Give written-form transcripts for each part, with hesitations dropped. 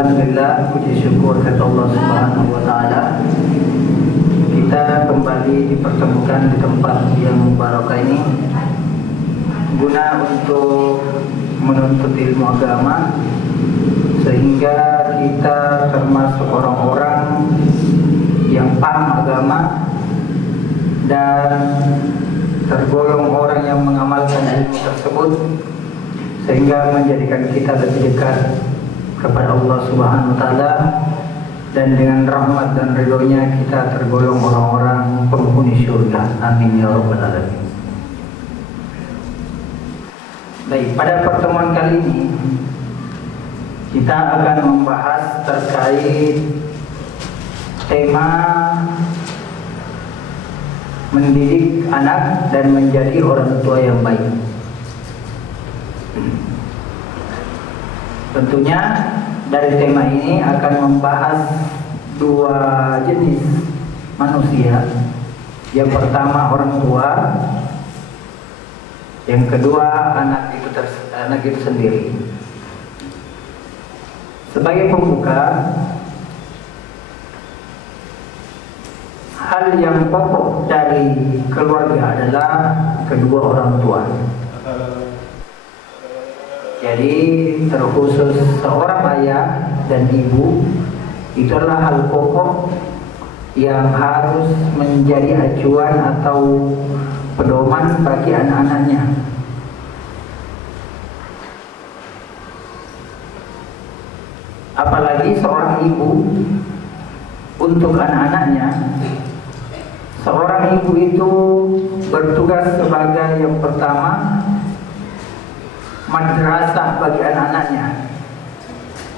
Alhamdulillah, puji syukur kepada Allah Subhanahu wa taala. Kita kembali dipertemukan di tempat yang barokah ini guna untuk menuntut ilmu agama, sehingga kita termasuk orang-orang yang paham agama dan tergolong orang yang mengamalkan ilmu tersebut, sehingga menjadikan kita lebih dekat kepada Allah Subhanahu wa taala, dan dengan rahmat dan ridhonya kita tergolong orang-orang penghuni surga. Amin ya rabbal alamin. Baik, pada pertemuan kali ini kita akan membahas terkait tema mendidik anak dan menjadi orang tua yang baik. Tentunya dari tema ini akan membahas dua jenis manusia. Yang pertama orang tua, yang kedua anak itu sendiri. Sebagai pembuka, hal yang pokok dari keluarga adalah kedua orang tua. Jadi terkhusus seorang ayah dan ibu, itu adalah hal pokok yang harus menjadi acuan atau pedoman bagi anak-anaknya. Apalagi seorang ibu untuk anak-anaknya, seorang ibu itu bertugas sebagai yang pertama madrasah bagi anak-anaknya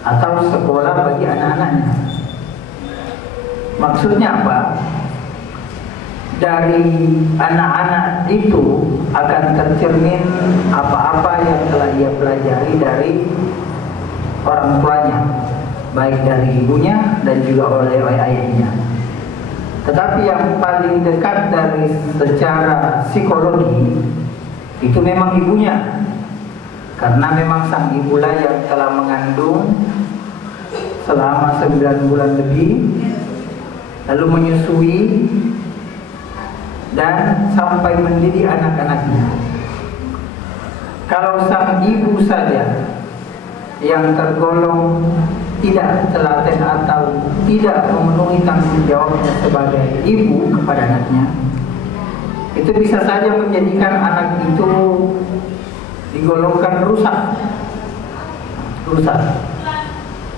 atau sekolah bagi anak-anaknya. Maksudnya apa? Dari anak-anak itu akan tercermin apa-apa yang telah ia pelajari dari orang tuanya, baik dari ibunya dan juga oleh ayahnya. Tetapi yang paling dekat dari secara psikologi itu memang ibunya, karena memang sang ibulah yang telah mengandung selama 9 bulan lebih, lalu menyusui dan sampai mendidik anak-anaknya. Kalau sang ibu saja yang tergolong tidak telaten atau tidak memenuhi tanggung jawabnya sebagai ibu kepada anaknya, itu bisa saja menjadikan anak itu digolongkan rusak.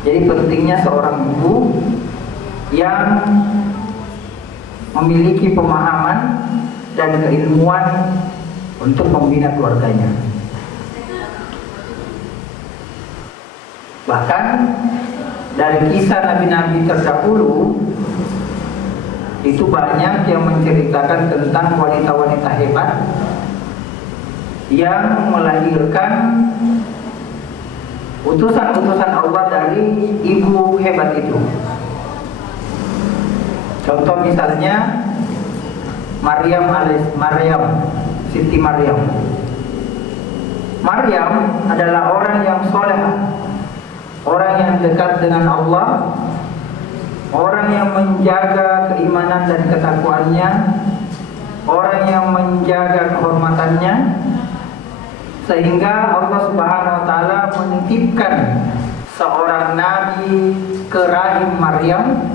Jadi pentingnya seorang ibu yang memiliki pemahaman dan keilmuan untuk membina keluarganya. Bahkan dari kisah nabi-nabi terdahulu itu banyak yang menceritakan tentang wanita-wanita hebat yang melahirkan utusan-utusan Allah dari ibu hebat itu. Contoh misalnya Siti Maryam. Maryam adalah orang yang soleh, orang yang dekat dengan Allah, orang yang menjaga keimanan dan ketakwaannya, orang yang menjaga kehormatannya, sehingga Allah Subhanahu wa taala menitipkan seorang nabi ke rahim Maryam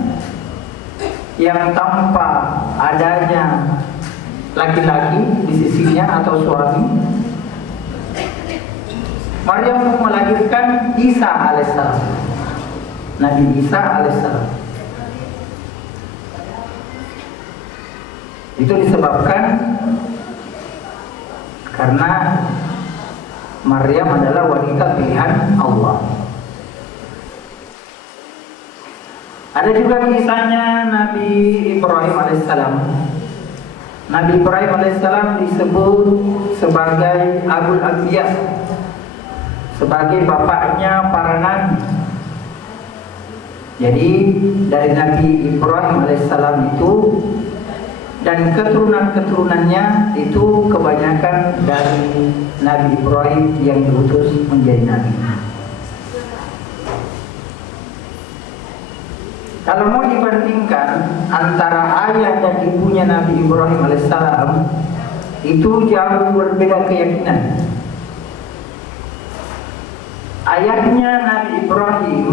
yang tanpa adanya laki-laki di sisinya atau suami. Maryam melahirkan Isa alaihissalam, Nabi Isa alaihissalam. Itu disebabkan karena Maryam adalah wanita pilihan Allah. Ada juga kisahnya Nabi Ibrahim alaihissalam. Nabi Ibrahim alaihissalam disebut sebagai Abul Anbiya, sebagai bapaknya para nabi. Jadi dari Nabi Ibrahim alaihissalam itu dan keturunan-keturunannya itu kebanyakan dari Nabi Ibrahim yang diutus menjadi nabi. Kalau mau dibandingkan antara ayah dan ibunya Nabi Ibrahim alaihissalam, itu jauh berbeda keyakinan. Ayahnya Nabi Ibrahim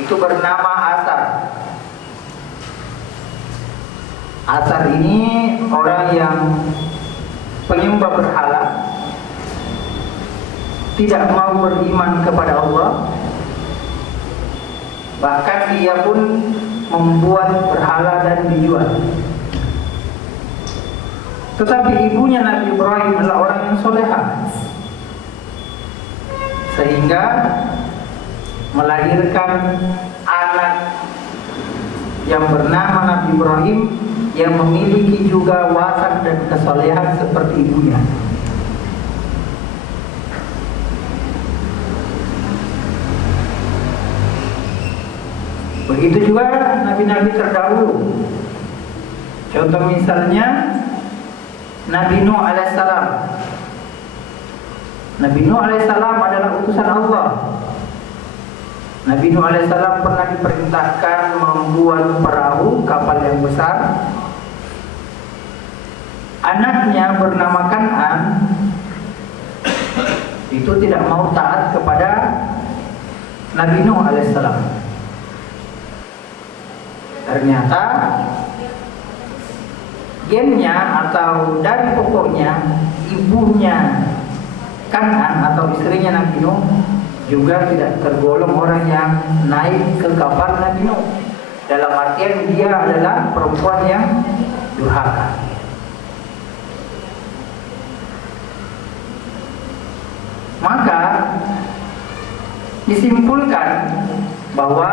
itu bernama Azar. Azar ini orang yang penyembah berhala, tidak mau beriman kepada Allah. Bahkan dia pun membuat berhala dan dijual. Tetapi ibunya Nabi Ibrahim adalah orang yang soleha, sehingga melahirkan anak yang bernama Nabi Ibrahim yang memiliki juga watak dan kesolehan seperti ibunya. Begitu juga nabi-nabi terdahulu. Contoh misalnya Nabi Nuh alaihissalam. Nabi Nuh alaihissalam adalah utusan Allah. Nabi Nuh alaihissalam pernah diperintahkan membuat perahu, kapal yang besar. Anaknya bernama Kan'an itu tidak mau taat kepada Nabi Nuh alaihissalam. Ternyata gennya atau dari pokoknya ibunya Kan'an atau istrinya Nabi Nuh juga tidak tergolong orang yang naik ke kapal Nabi Nuh. Dalam artian dia adalah perempuan yang durhaka. Maka disimpulkan bahwa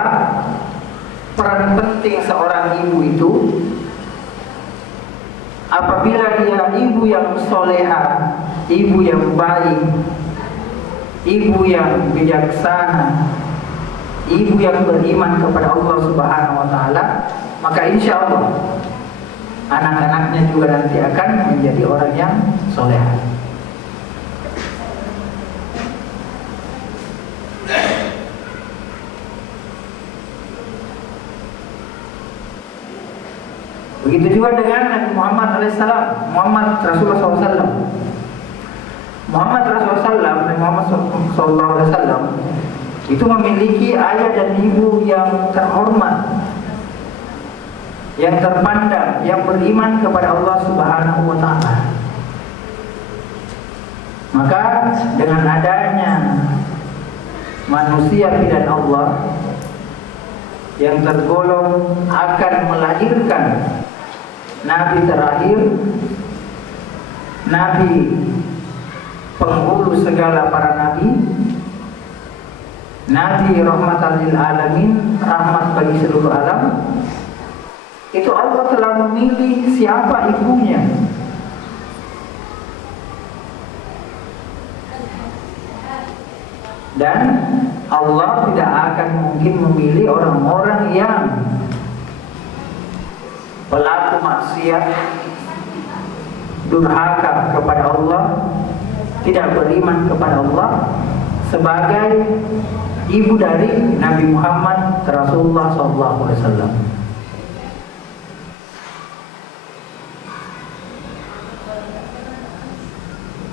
peran penting seorang ibu itu apabila dia ibu yang soleha, ibu yang baik, ibu yang bijaksana, ibu yang beriman kepada Allah Subhanahu wa taala, maka insya Allah anak-anaknya juga nanti akan menjadi orang yang soleha. Begitu juga dengan Nabi Muhammad alaihissalam, Muhammad Rasulullah SAW. Muhammad Rasulullah SAW, Nabi Muhammad SAW itu memiliki ayah dan ibu yang terhormat, yang terpandang, yang beriman kepada Allah Subhanahu wa taala. Maka dengan adanya manusia pilihan Allah yang tergolong akan melahirkan Nabi terakhir, Nabi penghulu segala para nabi, Nabi rahmatan lil alamin, rahmat bagi seluruh alam. Itu Allah telah memilih siapa ibunya. Dan Allah tidak akan mungkin memilih orang-orang yang pelaku maksiat, durhaka kepada Allah, tidak beriman kepada Allah sebagai ibu dari Nabi Muhammad Rasulullah SAW.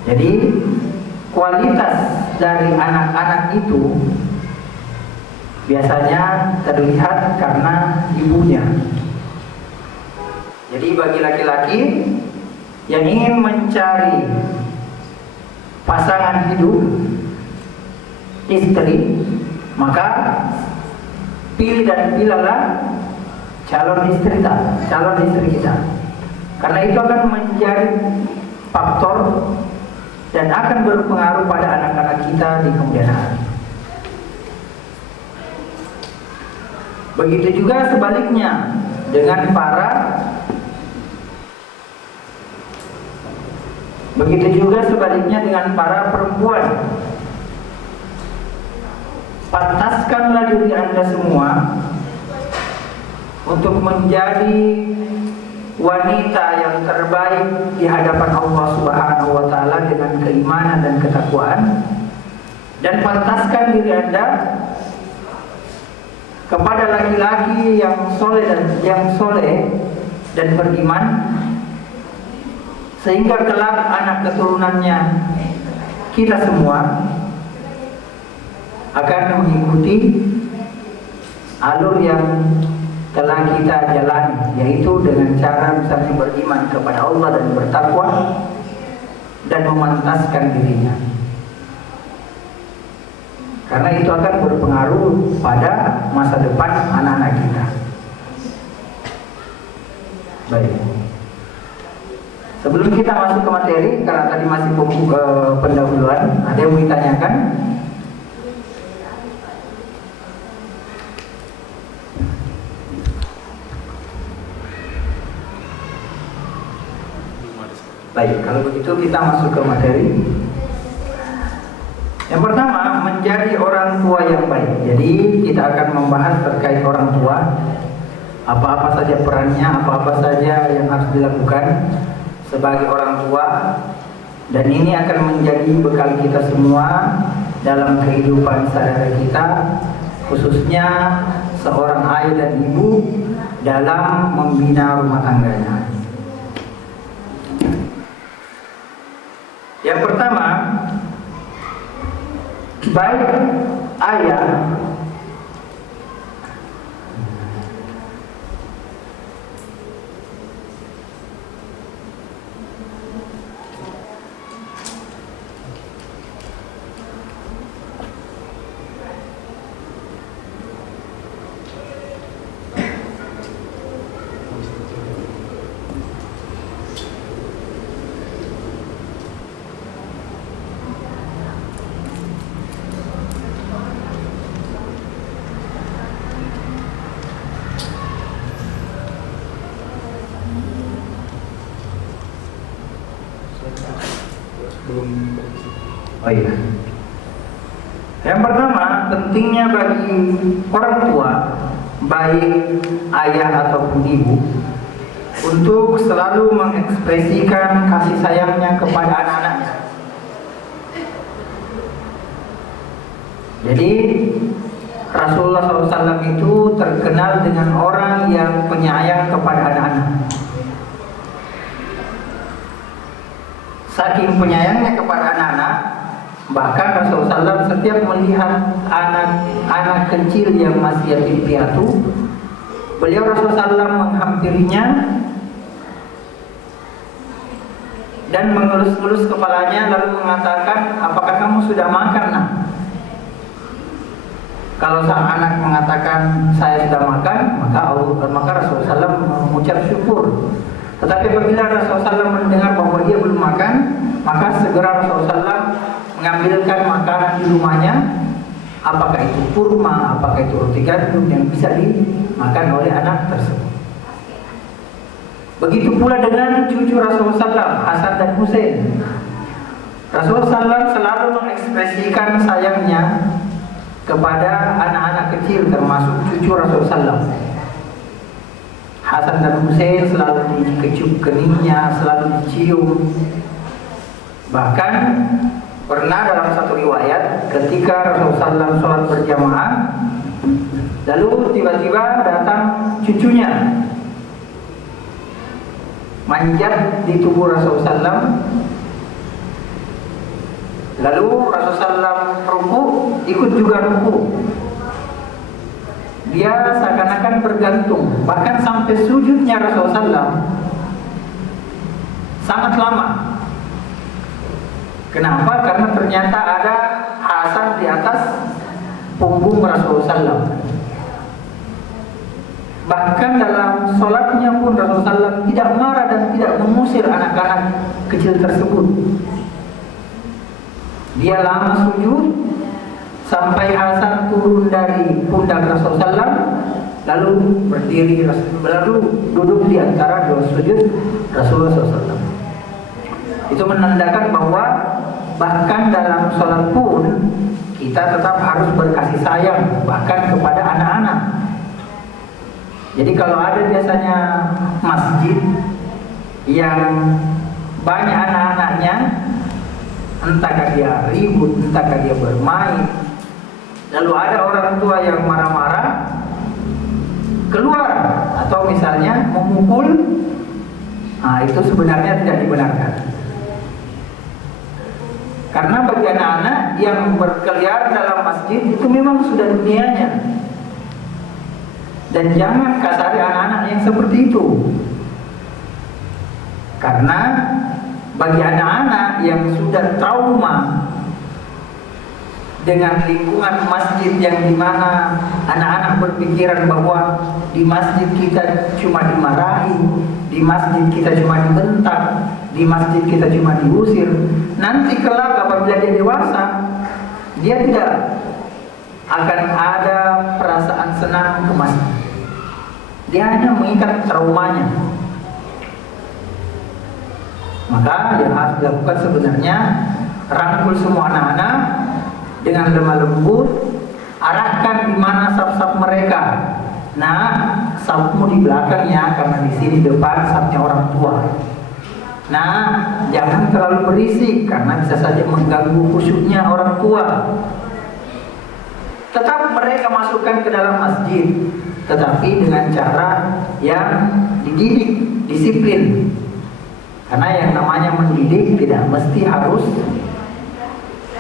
Jadi kualitas dari anak-anak itu biasanya terlihat karena ibunya. Jadi bagi laki-laki yang ingin mencari pasangan hidup, istri, maka pilih dan pilihlah calon istri kita. Karena itu akan menjadi faktor dan akan berpengaruh pada anak-anak kita di kemudian hari. Begitu juga sebaliknya dengan para perempuan. Pantaskanlah diri Anda semua untuk menjadi wanita yang terbaik di hadapan Allah Subhanahu wa taala dengan keimanan dan ketakwaan, dan pantaskan diri Anda kepada laki-laki yang soleh dan beriman, sehingga kelak anak keturunannya kita semua akan mengikuti alur yang telah kita jalani, yaitu dengan cara misalnya beriman kepada Allah dan bertakwa dan memantaskan dirinya, karena itu akan berpengaruh pada masa depan anak-anak kita. Baik, sebelum kita masuk ke materi, karena tadi masih pendahuluan, ada yang mau ditanyakan? Baik, kalau begitu kita masuk ke materi. Yang pertama, menjadi orang tua yang baik. Jadi kita akan membahas terkait orang tua, apa-apa saja perannya, apa-apa saja yang harus dilakukan sebagai orang tua, dan ini akan menjadi bekal kita semua dalam kehidupan sehari-hari kita, khususnya seorang ayah dan ibu dalam membina rumah tangganya. Yang pertama, baik ayah Oh iya. Yang pertama, pentingnya bagi orang tua, baik ayah ataupun ibu, untuk selalu mengekspresikan kasih sayangnya kepada anak-anaknya. Jadi Rasulullah SAW itu terkenal dengan orang yang penyayang kepada anak-anak. Saking penyayangnya kepada anak-anak, bahkan Rasulullah SAW setiap melihat anak-anak kecil yang masih yatim piatu, beliau Rasulullah SAW menghampirinya dan mengelus-elus kepalanya, lalu mengatakan, apakah kamu sudah makan, nak? Kalau sang anak mengatakan saya sudah makan, maka Rasulullah SAW mengucap syukur. Tetapi apabila Rasulullah SAW mendengar bahwa dia belum makan, maka segera Rasulullah SAW mengambilkan makanan di rumahnya, apakah itu kurma, apakah itu roti gandum yang bisa dimakan oleh anak tersebut. Begitu pula dengan cucu Rasulullah SAW, Hasan dan Husain. Rasulullah SAW selalu mengekspresikan sayangnya kepada anak-anak kecil, termasuk cucu Rasulullah SAW. Hasan dan Husain selalu dikecup keningnya, selalu dicium. Bahkan pernah dalam satu riwayat, ketika Rasulullah SAW sholat berjamaah, lalu tiba-tiba datang cucunya, manjat di tubuh Rasulullah SAW. Lalu Rasulullah SAW ruku, ikut juga ruku. Dia seakan-akan bergantung, bahkan sampai sujudnya Rasulullah SAW sangat lama. Kenapa? Karena ternyata ada Hasan di atas punggung Rasulullah SAW. Bahkan dalam sholatnya pun Rasulullah SAW tidak marah dan tidak mengusir anak-anak kecil tersebut. Dia lama sujud sampai Hasan turun dari pundak Rasulullah SAW, lalu berdiri, lalu duduk di antara dua sujud Rasulullah SAW. Itu menandakan bahwa bahkan dalam sholat pun kita tetap harus berkasih sayang bahkan kepada anak-anak. Jadi kalau ada biasanya masjid yang banyak anak-anaknya, entahkah dia ribut, entahkah dia bermain, lalu ada orang tua yang marah-marah, keluar atau misalnya memukul, nah itu sebenarnya tidak dibenarkan. Karena bagi anak-anak yang berkeliaran dalam masjid itu memang sudah dunianya. Dan jangan kasari anak-anak yang seperti itu. Karena bagi anak-anak yang sudah trauma dengan lingkungan masjid yang dimana anak-anak berpikiran bahwa di masjid kita cuma dimarahi, di masjid kita cuma dibentak, di masjid kita cuma diusir, nanti kelak apabila dia dewasa, dia tidak akan ada perasaan senang ke masjid. Dia hanya mengikat traumanya. Maka yang harus dilakukan sebenarnya, rangkul semua anak-anak dengan lemah lembut, arahkan di mana saf-saf mereka. Nah, safmu di belakangnya, karena di sini depan safnya orang tua. Nah, jangan terlalu berisik karena bisa saja mengganggu khusyuknya orang tua. Tetap mereka masukkan ke dalam masjid, tetapi dengan cara yang dididik, disiplin. Karena yang namanya mendidik tidak mesti harus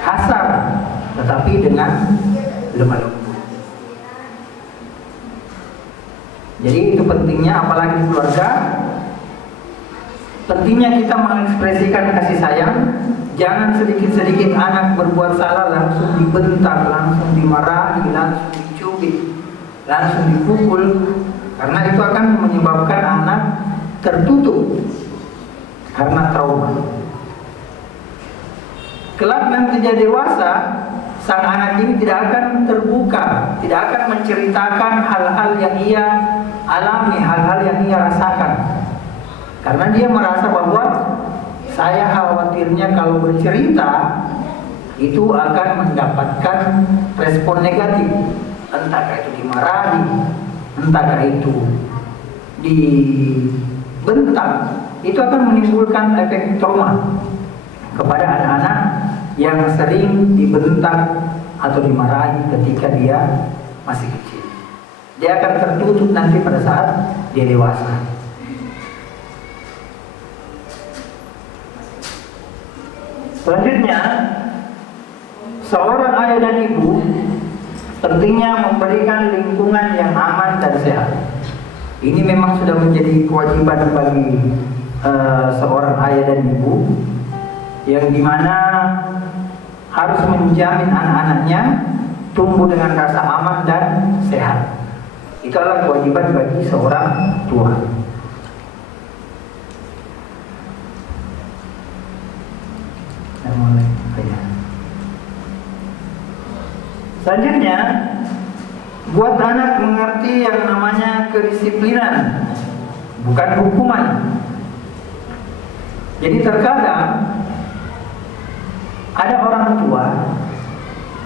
kasar, tetapi dengan lemah lembut. Jadi itu pentingnya, apalagi di keluarga. Pentingnya kita mengekspresikan kasih sayang. Jangan sedikit-sedikit anak berbuat salah langsung dibentak, langsung dimarahi, langsung dicubit, langsung dipukul. Karena itu akan menyebabkan anak tertutup karena trauma. Kelak nanti dia dewasa, sang anak ini tidak akan terbuka, tidak akan menceritakan hal-hal yang ia alami, hal-hal yang ia rasakan. Karena dia merasa bahwa saya khawatirnya kalau bercerita itu akan mendapatkan respon negatif, entahkah itu dimarahi, entahkah itu dibentak. Itu akan menimbulkan efek trauma kepada anak-anak yang sering dibentak atau dimarahi ketika dia masih kecil. Dia akan tertutup nanti pada saat dia dewasa. Selanjutnya, seorang ayah dan ibu pentingnya memberikan lingkungan yang aman dan sehat. Ini memang sudah menjadi kewajiban bagi seorang ayah dan ibu, yang dimana harus menjamin anak-anaknya tumbuh dengan rasa aman dan sehat. Itu adalah kewajiban bagi seorang tua. Selanjutnya, buat anak mengerti yang namanya kedisiplinan, bukan hukuman. Jadi terkadang ada orang tua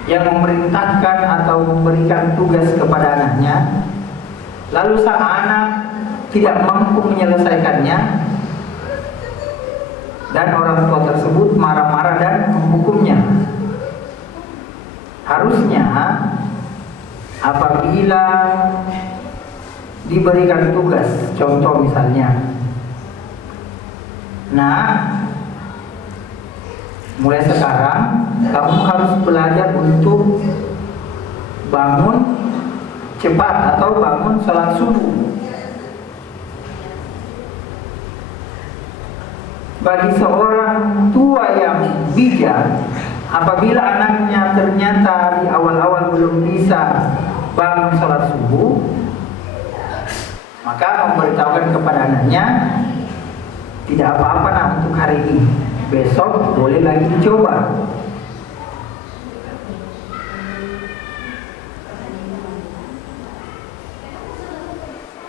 yang memerintahkan atau memberikan tugas kepada anaknya, lalu sang anak tidak mampu menyelesaikannya, dan orang tua tersebut marah-marah dan menghukumnya. Harusnya apabila diberikan tugas, contoh misalnya, nah, mulai sekarang kamu harus belajar untuk bangun cepat atau bangun sholat subuh. Bagi seorang tua yang bijak, apabila anaknya ternyata di awal-awal belum bisa bangun sholat subuh, maka memberitahukan kepada anaknya, tidak apa-apa nak untuk hari ini, besok boleh lagi dicoba.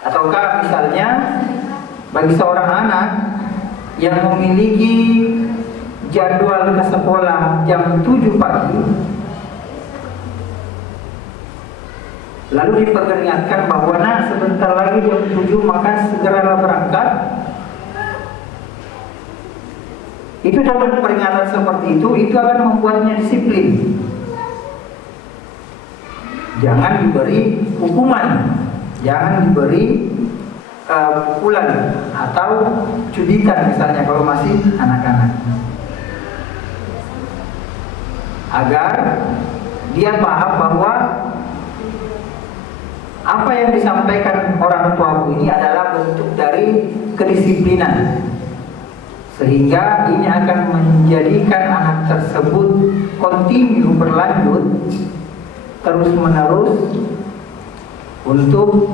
Ataukah misalnya bagi seorang anak yang memiliki jadwal ke sekolah jam 7 pagi, lalu diperingatkan bahwa nak sebentar lagi jam 7 maka segeralah berangkat. Itu dalam peringatan seperti itu akan membuatnya disiplin. Jangan diberi hukuman, Jangan diberi pukulan atau cubitan misalnya kalau masih anak-anak, agar dia paham bahwa apa yang disampaikan orang tuaku ini adalah bentuk dari kedisiplinan, sehingga ini akan menjadikan anak tersebut kontinu berlanjut terus menerus untuk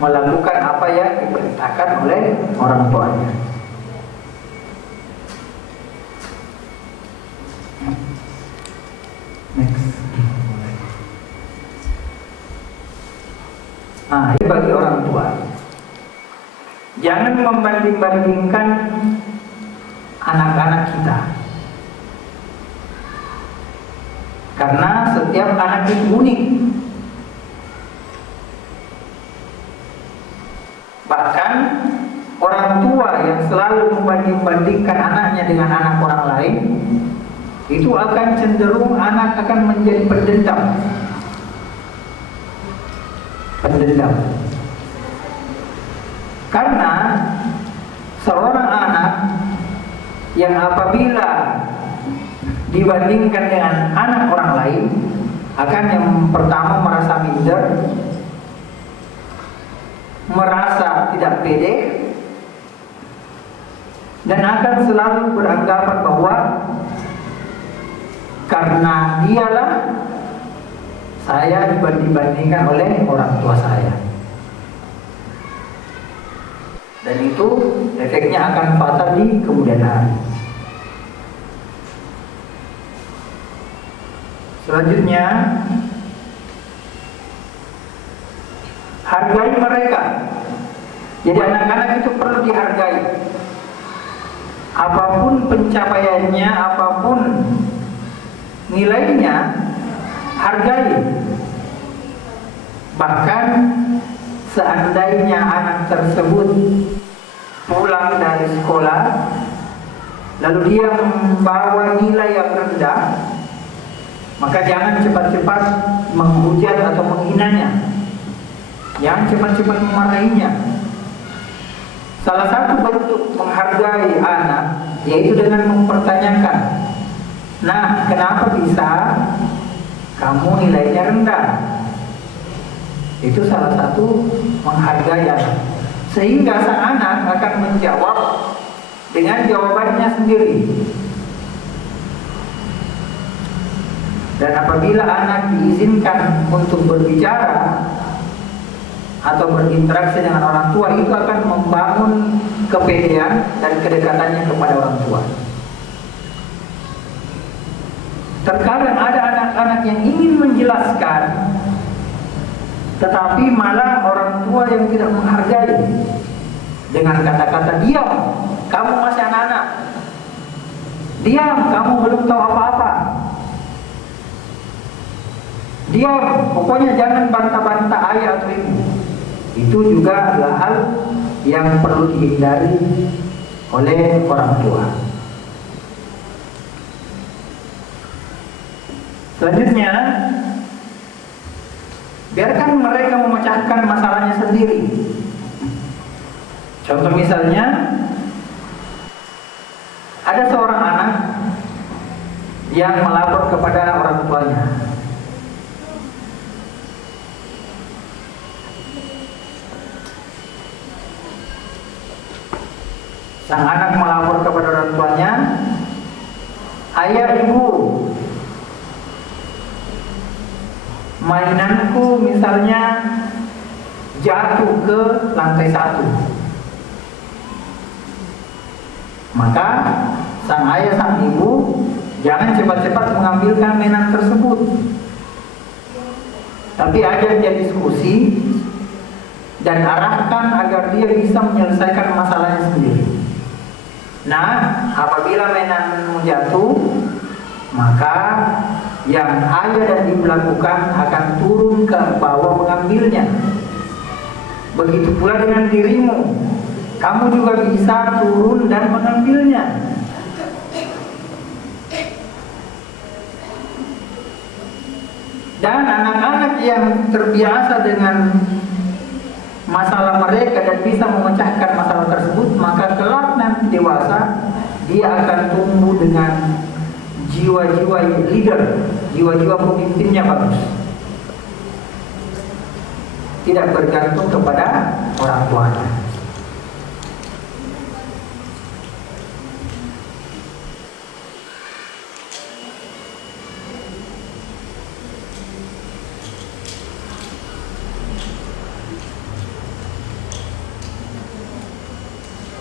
melakukan apa yang diperintahkan oleh orang tuanya. Next. Nah, ini bagi orang tua. Jangan membanding-bandingkan anak-anak kita, karena setiap anak itu unik. Bahkan orang tua yang selalu membanding-bandingkan anaknya dengan anak orang lain, itu akan cenderung anak akan menjadi pendendam. Karena seorang anak yang apabila dibandingkan dengan anak orang lain, akan yang pertama merasa minder, merasa tidak pede, dan akan selalu beranggapan bahwa karena dialah saya dibanding-bandingkan oleh orang tua saya. Dan itu efeknya akan fatal di kemudian hari. Selanjutnya, hargai mereka. Jadi anak-anak itu perlu dihargai. Apapun pencapaiannya, apapun nilainya, hargai. Bahkan seandainya anak tersebut pulang dari sekolah lalu dia membawa nilai yang rendah, maka jangan cepat-cepat menghujat atau menghinanya. Jangan cepat-cepat memarahinya. Salah satu bentuk menghargai anak yaitu dengan mempertanyakan, nah, kenapa bisa kamu nilainya rendah? Itu salah satu menghargai anak. Sehingga sang anak akan menjawab dengan jawabannya sendiri. Dan apabila anak diizinkan untuk berbicara atau berinteraksi dengan orang tua, itu akan membangun kepedean dan kedekatannya kepada orang tua. Terkadang ada anak-anak yang ingin menjelaskan, tetapi malah orang tua yang tidak menghargai dengan kata-kata, diam, kamu masih anak-anak, diam, kamu belum tahu apa-apa, diam, pokoknya jangan bantah-bantah ayah atau ibu. Itu juga adalah hal yang perlu dihindari oleh orang tua. Selanjutnya, biarkan mereka memecahkan masalahnya sendiri. Contoh misalnya, ada seorang anak yang melapor kepada orang tuanya. Sang anak melapor kepada orang tuanya, ayah, ibu, mainanku misalnya jatuh ke lantai 1. Maka sang ayah, sang ibu jangan cepat-cepat mengambilkan mainan tersebut, tapi ajak dia diskusi dan arahkan agar dia bisa menyelesaikan masalahnya sendiri. Nah, apabila mainanmu jatuh, maka yang ayah dan ibu lakukan akan turun ke bawah mengambilnya. Begitu pula dengan dirimu, kamu juga bisa turun dan mengambilnya. Dan anak-anak yang terbiasa dengan masalah mereka dan bisa memecahkan masalah tersebut, maka kelak nanti dewasa dia akan tumbuh dengan jiwa-jiwa leader, jiwa-jiwa pemimpinnya bagus, tidak bergantung kepada orang tuanya.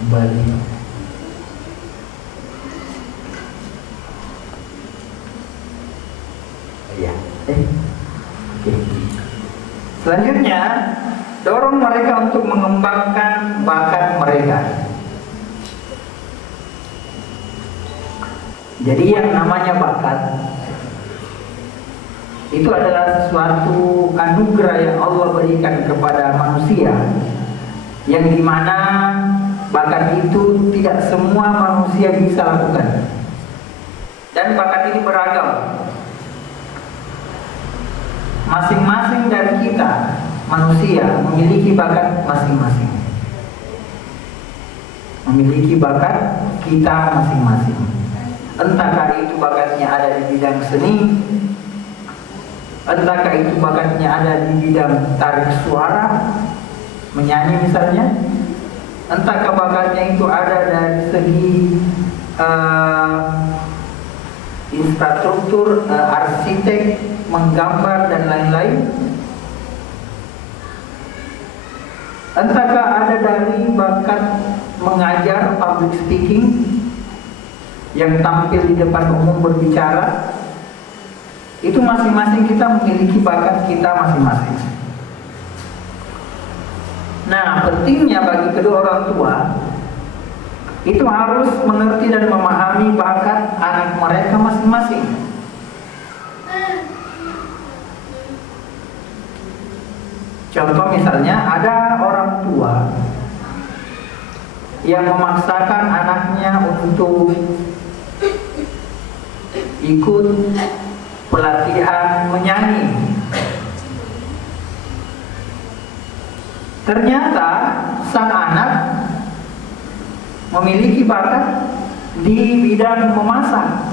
Kembali. Ya. Oke. Selanjutnya, dorong mereka untuk mengembangkan bakat mereka. Jadi yang namanya bakat itu adalah sesuatu anugerah yang Allah berikan kepada manusia, yang dimana bakat itu tidak semua manusia bisa lakukan. Dan bakat ini beragam. Masing-masing dari kita manusia memiliki bakat masing-masing. Memiliki bakat kita masing-masing. Entahkah itu bakatnya ada di bidang seni, entahkah itu bakatnya ada di bidang tarik suara, menyanyi misalnya, entahkah bakatnya itu ada dari segi infrastruktur, arsitek, menggambar dan lain-lain, entahkah ada dari bakat mengajar, public speaking, yang tampil di depan umum berbicara. Itu masing-masing kita memiliki bakat kita masing-masing. Nah, pentingnya bagi kedua orang tua itu harus mengerti dan memahami bakat anak mereka masing-masing. Contoh misalnya, ada orang tua yang memaksakan anaknya untuk ikut pelatihan menyanyi. Ternyata sang anak memiliki bakat di bidang memasak.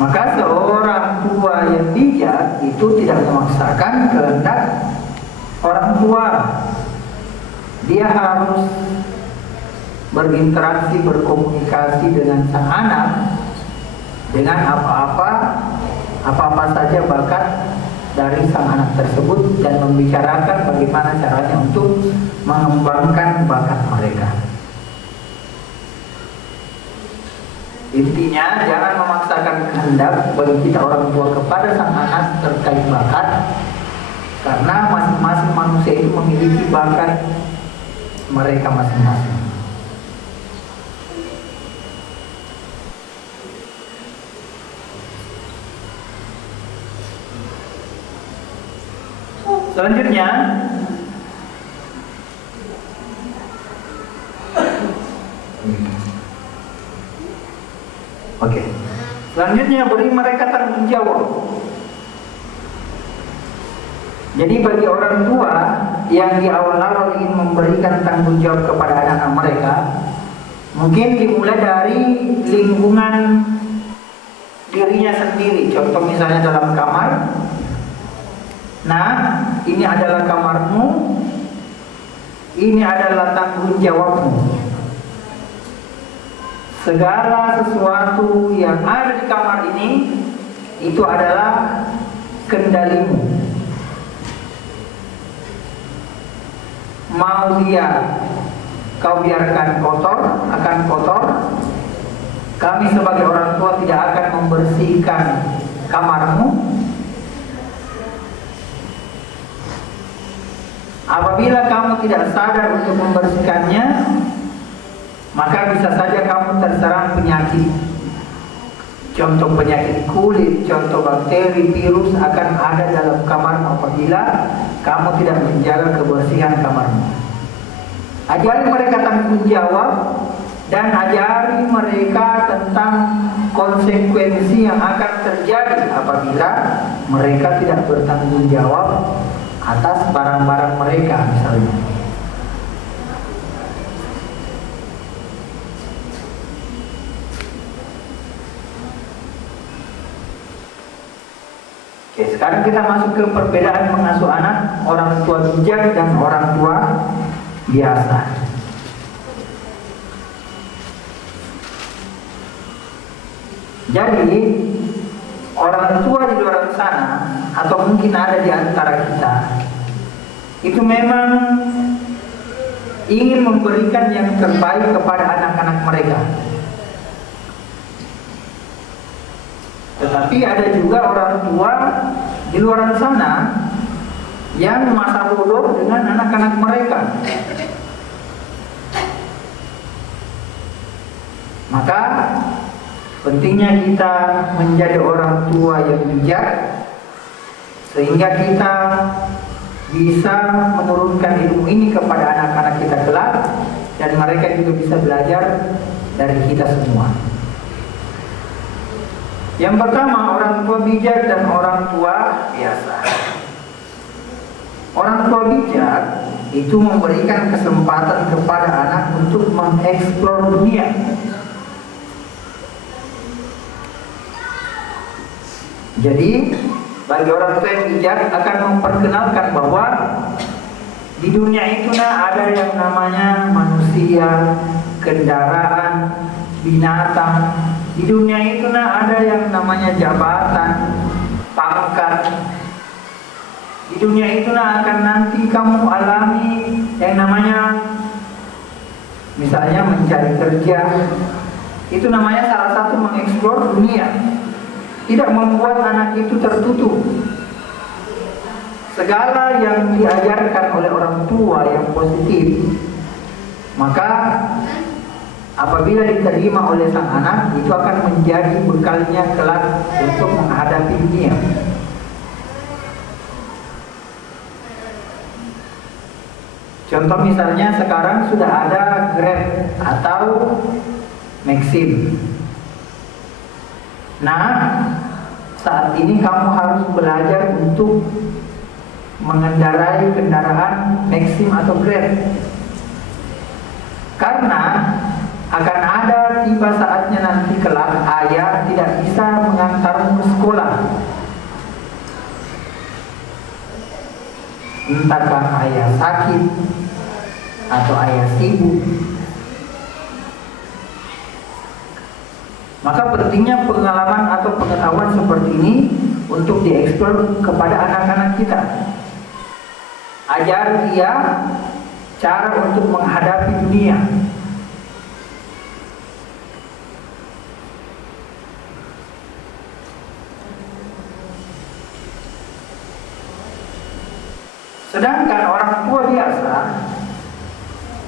Maka seorang tua yang bijak itu tidak memaksakan kehendak orang tua. Dia harus berinteraksi, berkomunikasi dengan sang anak dengan apa-apa saja bakat dari sang anak tersebut, dan membicarakan bagaimana caranya untuk mengembangkan bakat mereka. Intinya, jangan memaksakan kehendak bagi kita orang tua kepada sang anak terkait bakat, karena masing-masing manusia itu memiliki bakat mereka masing-masing. Selanjutnya, selanjutnya beri mereka tanggung jawab. Jadi bagi orang tua yang di awal-awal ingin memberikan tanggung jawab kepada anak-anak mereka, mungkin dimulai dari lingkungan dirinya sendiri. Contoh misalnya dalam kamar. Nah, ini adalah kamarmu, ini adalah tanggung jawabmu. Segala sesuatu yang ada di kamar ini itu adalah kendalimu. Mau dia kau biarkan kotor, akan kotor. Kami sebagai orang tua tidak akan membersihkan kamarmu. Apabila kamu tidak sadar untuk membersihkannya, maka bisa saja kamu terserang penyakit. Contoh penyakit kulit, contoh bakteri, virus akan ada dalam kamarmu apabila kamu tidak menjaga kebersihan kamarmu. Ajari mereka tanggung jawab dan ajari mereka tentang konsep konsekuensi yang akan terjadi apabila mereka tidak bertanggung jawab atas barang-barang mereka misalnya. Oke, sekarang kita masuk ke perbedaan mengasuh anak, orang tua bijak dan orang tua biasa. Jadi orang tua di luar sana atau mungkin ada di antara kita itu memang ingin memberikan yang terbaik kepada anak-anak mereka. Tetapi ada juga orang tua di luar sana yang masa bodoh dengan anak-anak mereka. Maka pentingnya kita menjadi orang tua yang bijak sehingga kita bisa menurunkan ilmu ini kepada anak-anak kita kelak dan mereka juga bisa belajar dari kita semua. Yang pertama, orang tua bijak dan orang tua biasa. Orang tua bijak itu memberikan kesempatan kepada anak untuk mengeksplor dunia. Jadi bagi orang tua yang bijak akan memperkenalkan bahwa di dunia itu ada yang namanya manusia, kendaraan, binatang. Di dunia itu ada yang namanya jabatan, pangkat. Di dunia itu akan nanti kamu alami yang namanya misalnya mencari kerja. Itu namanya salah satu mengeksplor dunia. Tidak membuat anak itu tertutup. Segala yang diajarkan oleh orang tua yang positif, maka apabila diterima oleh sang anak, itu akan menjadi bekalnya kelak untuk menghadapi dunia. Contoh misalnya sekarang sudah ada Grab atau Maxim. Nah, saat ini kamu harus belajar untuk mengendarai kendaraan Maxim atau Grab. Karena akan ada tiba saatnya nanti kelak ayah tidak bisa mengantarmu ke sekolah. Entahkah ayah sakit atau ayah sibuk. Maka pentingnya pengalaman atau pengetahuan seperti ini untuk dieksplor kepada anak-anak kita. Ajar dia cara untuk menghadapi dunia. Sedangkan orang tua biasa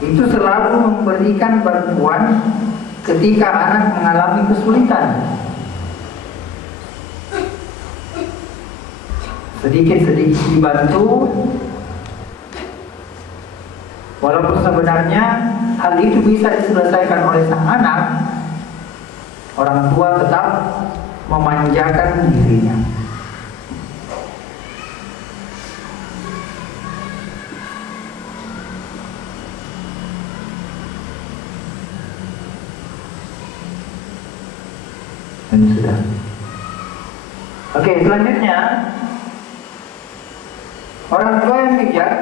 itu selalu memberikan bantuan ketika anak mengalami kesulitan. Sedikit-sedikit dibantu, walaupun sebenarnya hal itu bisa diselesaikan oleh sang anak, orang tua tetap memanjakan dirinya. Ini sudah. Oke, selanjutnya orang tua yang bijak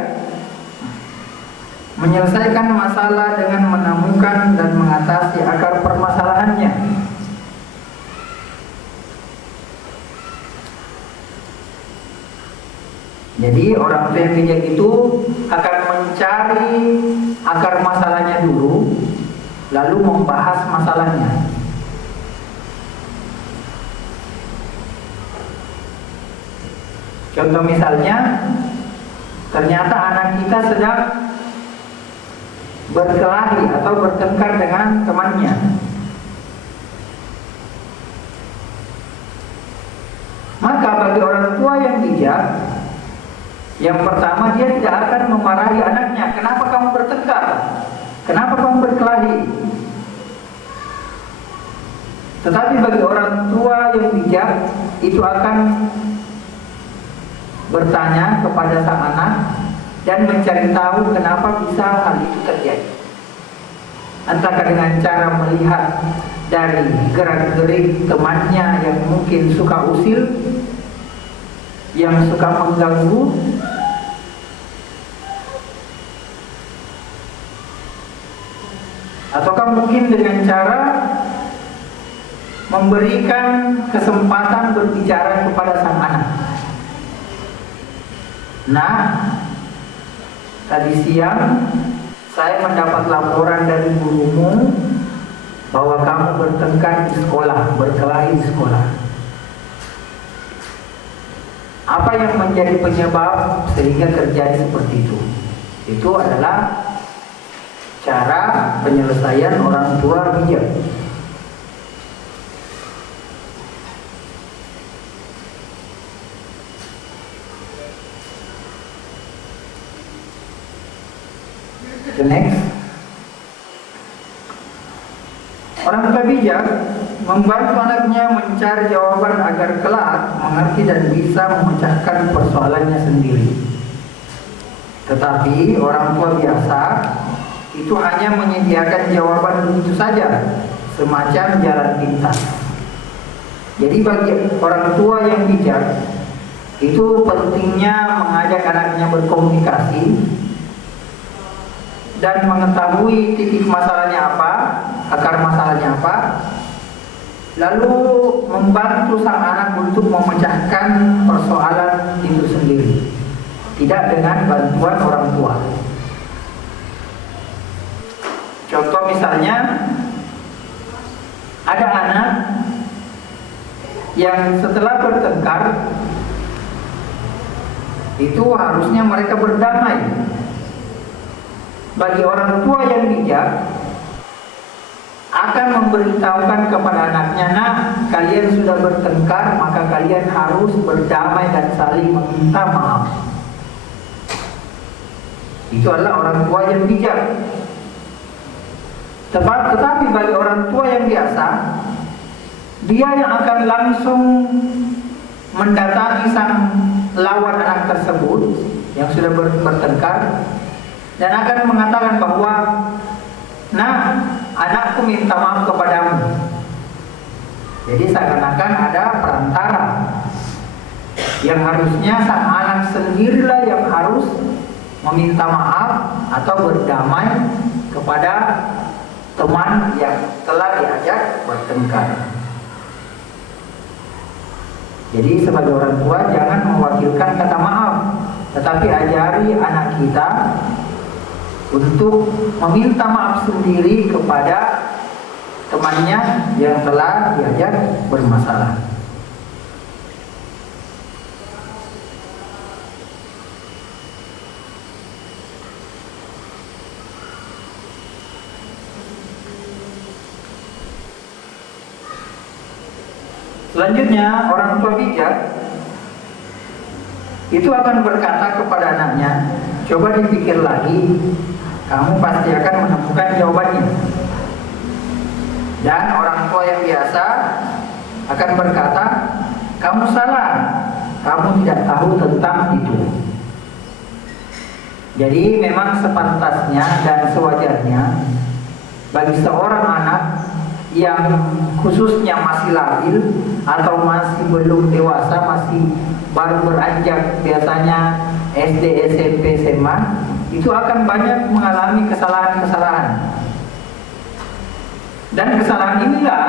menyelesaikan masalah dengan menemukan dan mengatasi akar permasalahannya. Jadi orang tua yang bijak itu akan mencari akar masalahnya dulu, lalu membahas masalahnya. Contoh misalnya, ternyata anak kita sedang berkelahi atau bertengkar dengan temannya. Maka bagi orang tua yang bijak, yang pertama dia tidak akan memarahi anaknya. Kenapa kamu bertengkar? Kenapa kamu berkelahi? Tetapi bagi orang tua yang bijak, itu akan bertanya kepada sang anak dan mencari tahu kenapa bisa hal itu terjadi. Entahkah dengan cara melihat dari gerak-gerik temannya yang mungkin suka usil, yang suka mengganggu, ataukah mungkin dengan cara memberikan kesempatan berbicara kepada sang anak. Nah, tadi siang saya mendapat laporan dari gurumu bahwa kamu bertengkar di sekolah, berkelahi di sekolah. Apa yang menjadi penyebab sehingga terjadi seperti itu? Itu adalah cara penyelesaian orang tua bijak. The next, orang tua bijak membantu anaknya mencari jawaban agar kelak mengerti dan bisa memecahkan persoalannya sendiri. Tetapi orang tua biasa itu hanya menyediakan jawaban begitu saja, semacam jalan pintas. Jadi bagi orang tua yang bijak, itu pentingnya mengajak anaknya berkomunikasi dan mengetahui titik masalahnya apa, akar masalahnya apa, lalu membantu sang anak untuk memecahkan persoalan itu sendiri, tidak dengan bantuan orang tua. Contoh misalnya, ada anak yang setelah bertengkar itu harusnya mereka berdamai. Bagi orang tua yang bijak akan memberitahukan kepada anaknya, nah, kalian sudah bertengkar, maka kalian harus berdamai dan saling meminta maaf. Itu adalah orang tua yang bijak. Tetapi bagi orang tua yang biasa, dia yang akan langsung mendatangi sang lawan anak tersebut yang sudah bertengkar dan akan mengatakan bahwa, nah, anakku minta maaf kepadamu. Jadi seakan-akan ada perantara yang harusnya sang anak sendirilah yang harus meminta maaf atau berdamai kepada teman yang telah diajak bertengkar. Jadi sebagai orang tua jangan mewakilkan kata maaf, tetapi ajari anak kita untuk meminta maaf sendiri kepada temannya yang telah diajak bermasalah. Selanjutnya, orang tua bijak itu akan berkata kepada anaknya, coba dipikir lagi, kamu pasti akan menemukan jawabannya. Dan orang tua yang biasa akan berkata, kamu salah, kamu tidak tahu tentang itu. Jadi memang sepantasnya dan sewajarnya bagi seorang anak yang khususnya masih labil atau masih belum dewasa, masih baru beranjak biasanya SD, SMP, SMA, itu akan banyak mengalami kesalahan-kesalahan. Dan kesalahan inilah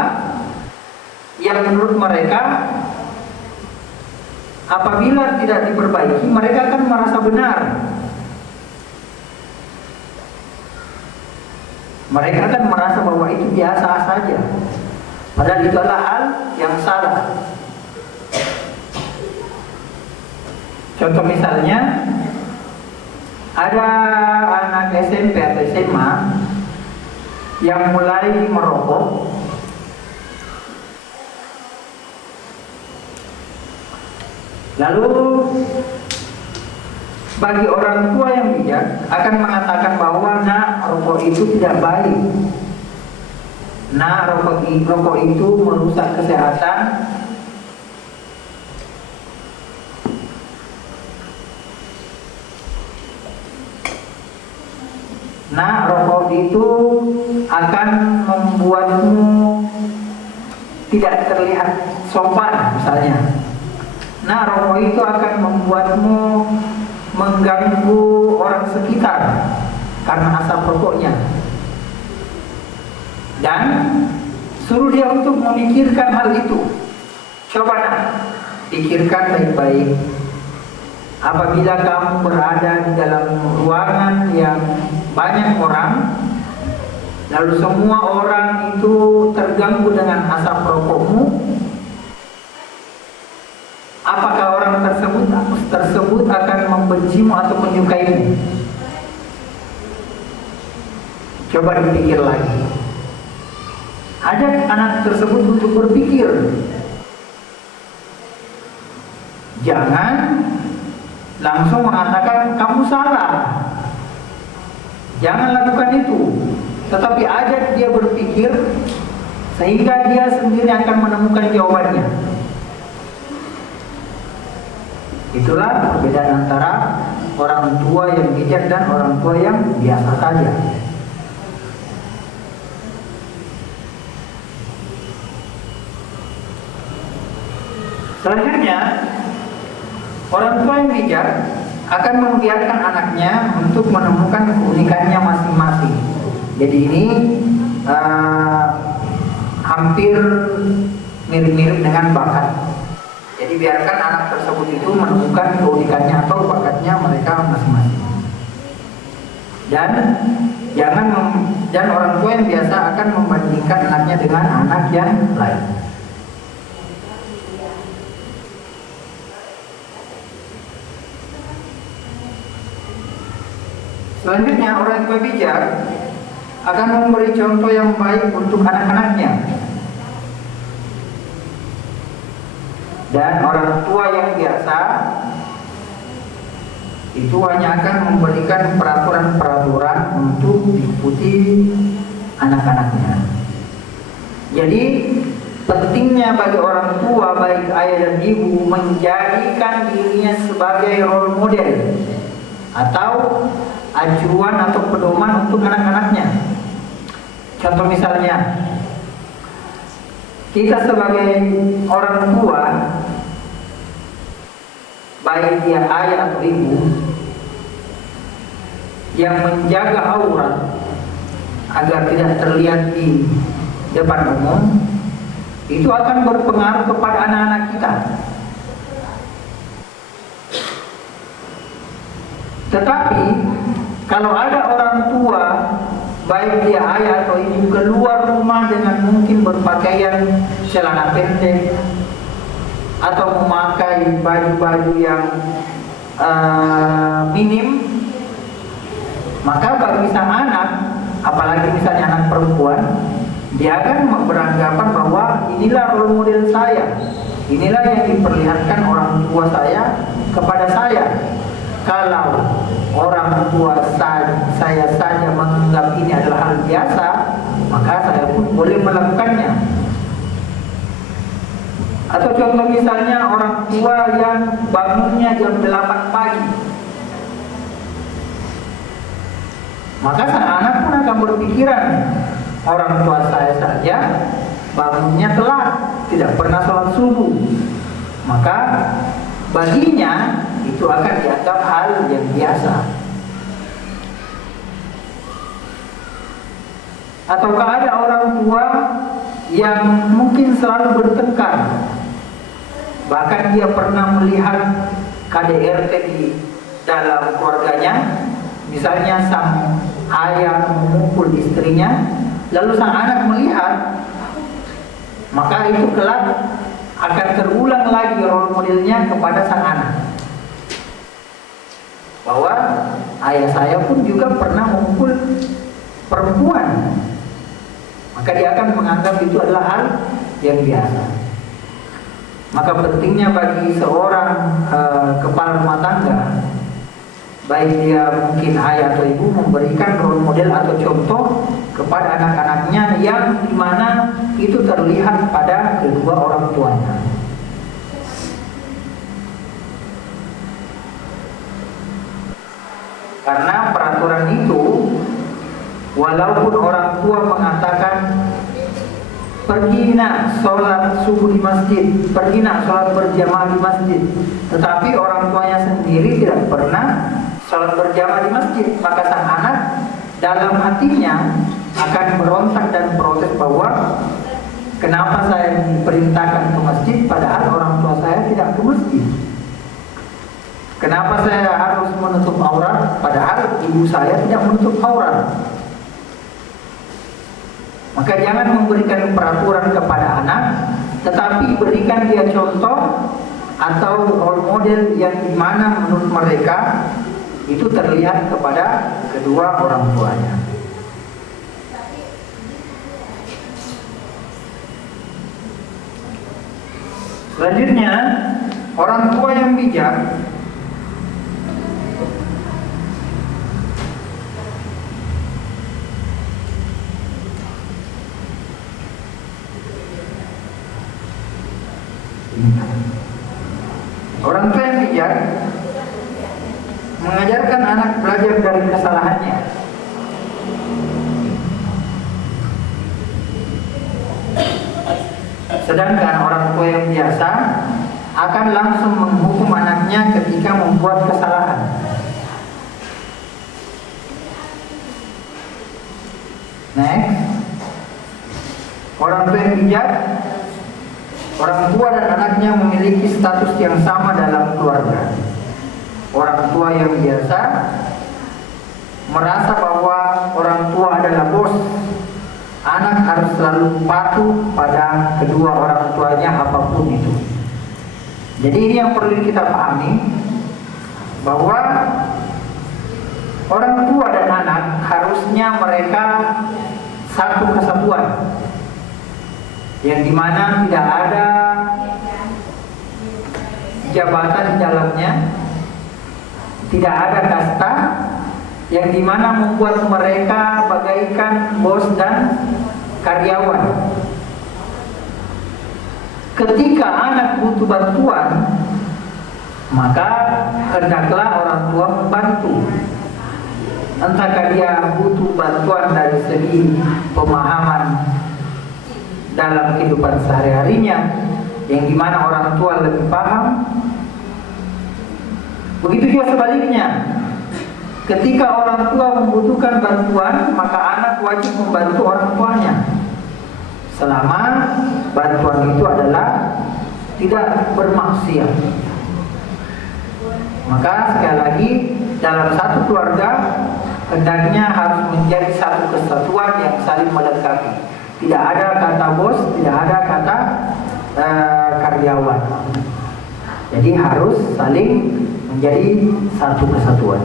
yang menurut mereka apabila tidak diperbaiki, mereka akan merasa benar. Mereka akan merasa bahwa itu biasa saja, padahal itu adalah hal yang salah. Contoh misalnya, ada anak SMP atau SMA yang mulai merokok, lalu bagi orang tua yang bijak akan mengatakan bahwa, nah, rokok itu tidak baik. Nah, rokok itu merusak kesehatan. Nah, rokok itu akan membuatmu tidak terlihat sopan misalnya. Nah, rokok itu akan membuatmu mengganggu orang sekitar karena asap rokoknya. Dan suruh dia untuk memikirkan hal itu. Coba nak, pikirkan baik-baik. Apabila kamu berada di dalam ruangan yang banyak orang, lalu semua orang itu terganggu dengan asap rokokmu, apakah orang tersebut akan membencimu atau menyukaimu? Coba dipikir lagi. Ajak anak tersebut untuk berpikir. Jangan langsung mengatakan kamu salah. Jangan lakukan itu. Tetapi ajak dia berpikir sehingga dia sendiri akan menemukan jawabannya. Itulah perbedaan antara orang tua yang bijak dan orang tua yang biasa saja. Selanjutnya, orang tua yang bijak akan membiarkan anaknya untuk menemukan keunikannya masing-masing. Jadi ini hampir mirip-mirip dengan bakat. Jadi biarkan anak tersebut itu menemukan keunikannya atau bakatnya mereka masing-masing. Dan orang tua yang biasa akan membandingkan anaknya dengan anak yang lain. Selanjutnya, orang tua bijak akan memberi contoh yang baik untuk anak-anaknya. Dan orang tua yang biasa itu hanya akan memberikan peraturan-peraturan untuk diikuti anak-anaknya. Jadi pentingnya bagi orang tua, baik ayah dan ibu, menjadikan dirinya sebagai role model atau acuan atau pedoman untuk anak-anaknya. Contoh misalnya, kita sebagai orang tua, baik dia ayah atau ibu, yang menjaga aurat agar tidak terlihat di depan umum, itu akan berpengaruh kepada anak-anak kita. Tetapi kalau ada orang tua, baik dia ayah atau ibu, keluar rumah dengan mungkin berpakaian celana pendek atau memakai baju-baju yang minim, maka bagi sang anak, apalagi misalnya anak perempuan, dia akan beranggapan bahwa inilah role model saya, inilah yang diperlihatkan orang tua saya kepada saya. Kalau orang tua saya saja menganggap ini adalah hal biasa, maka saya pun boleh melakukannya. Atau contoh misalnya orang tua yang bangunnya jam 8 pagi, maka sang anak pun akan berpikiran, orang tua saya saja bangunnya telat, tidak pernah sholat subuh, maka baginya itu akan dianggap hal yang biasa. Ataukah ada orang tua yang mungkin selalu bertengkar, bahkan dia pernah melihat KDRT di dalam keluarganya, misalnya sang ayah memukul istrinya, lalu sang anak melihat, maka itu kelak akan terulang lagi role modelnya kepada sang anak, bahwa ayah saya pun juga pernah memukul perempuan, maka dia akan menganggap itu adalah hal yang biasa. Maka pentingnya bagi seorang kepala rumah tangga baik dia mungkin ayah atau ibu, memberikan role model atau contoh kepada anak-anaknya yang dimana itu terlihat pada kedua orang tuanya. Karena peraturan itu, walaupun orang tua mengatakan pergi nak sholat subuh di masjid, pergi nak sholat berjamaah di masjid, tetapi orang tuanya sendiri tidak pernah sholat berjamaah di masjid, maka sang anak dalam hatinya akan berontak dan protes bahwa kenapa saya diperintahkan ke masjid padahal orang tua saya tidak ke masjid. Kenapa saya harus menutup aurat padahal ibu saya tidak menutup aurat. Maka jangan memberikan peraturan kepada anak, tetapi berikan dia contoh atau role model yang dimana menurut mereka itu terlihat kepada kedua orang tuanya. Selanjutnya, orang tua yang bijak mengajarkan anak belajar dari kesalahannya. Sedangkan orang tua yang biasa akan langsung menghukum anaknya ketika membuat kesalahan. Next, orang tua yang bijak, orang tua dan anaknya memiliki status yang sama dalam keluarga. Orang tua yang biasa merasa bahwa orang tua adalah bos, anak harus selalu patuh pada kedua orang tuanya apapun itu. Jadi ini yang perlu kita pahami, bahwa orang tua dan anak harusnya mereka satu kesatuan, yang dimana tidak ada jabatan di dalamnya, tidak ada kasta, yang dimana membuat mereka bagaikan bos dan karyawan. Ketika anak butuh bantuan, maka hendaklah orang tua membantu. Entahkah dia butuh bantuan dari segi pemahaman dalam kehidupan sehari-harinya, yang dimana orang tua lebih paham. Begitu juga sebaliknya, ketika orang tua membutuhkan bantuan, maka anak wajib membantu orang tuanya, selama bantuan itu adalah tidak bermaksiat. Maka sekali lagi, dalam satu keluarga hendaknya harus menjadi satu kesatuan yang saling melengkapi. Tidak ada kata bos, tidak ada kata karyawan. Jadi harus saling menjadi satu kesatuan.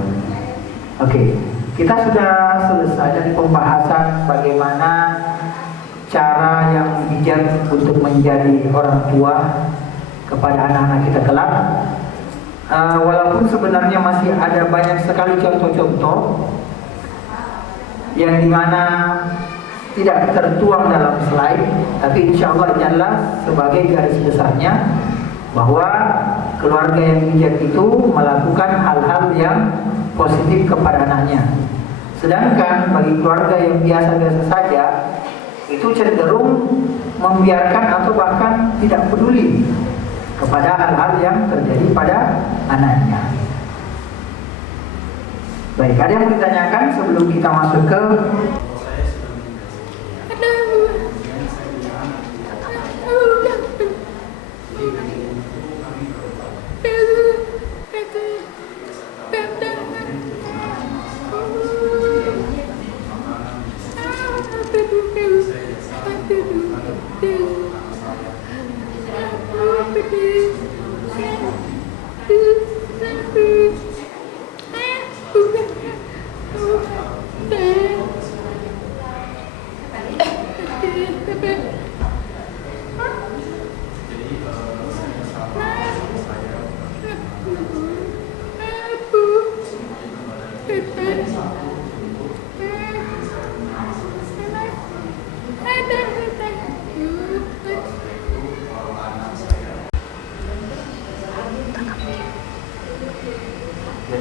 Oke, kita sudah selesai dari pembahasan bagaimana cara yang bijak untuk menjadi orang tua kepada anak-anak kita kelak. Walaupun sebenarnya masih ada banyak sekali contoh-contoh yang dimana tidak tertuang dalam slide, tapi insya Allah ini adalah sebagai garis besarnya, bahwa keluarga yang bijak itu melakukan hal-hal yang positif kepada anaknya. Sedangkan bagi keluarga yang biasa-biasa saja, itu cenderung membiarkan atau bahkan tidak peduli kepada hal-hal yang terjadi pada anaknya. Baik, ada yang ditanyakan sebelum kita masuk ke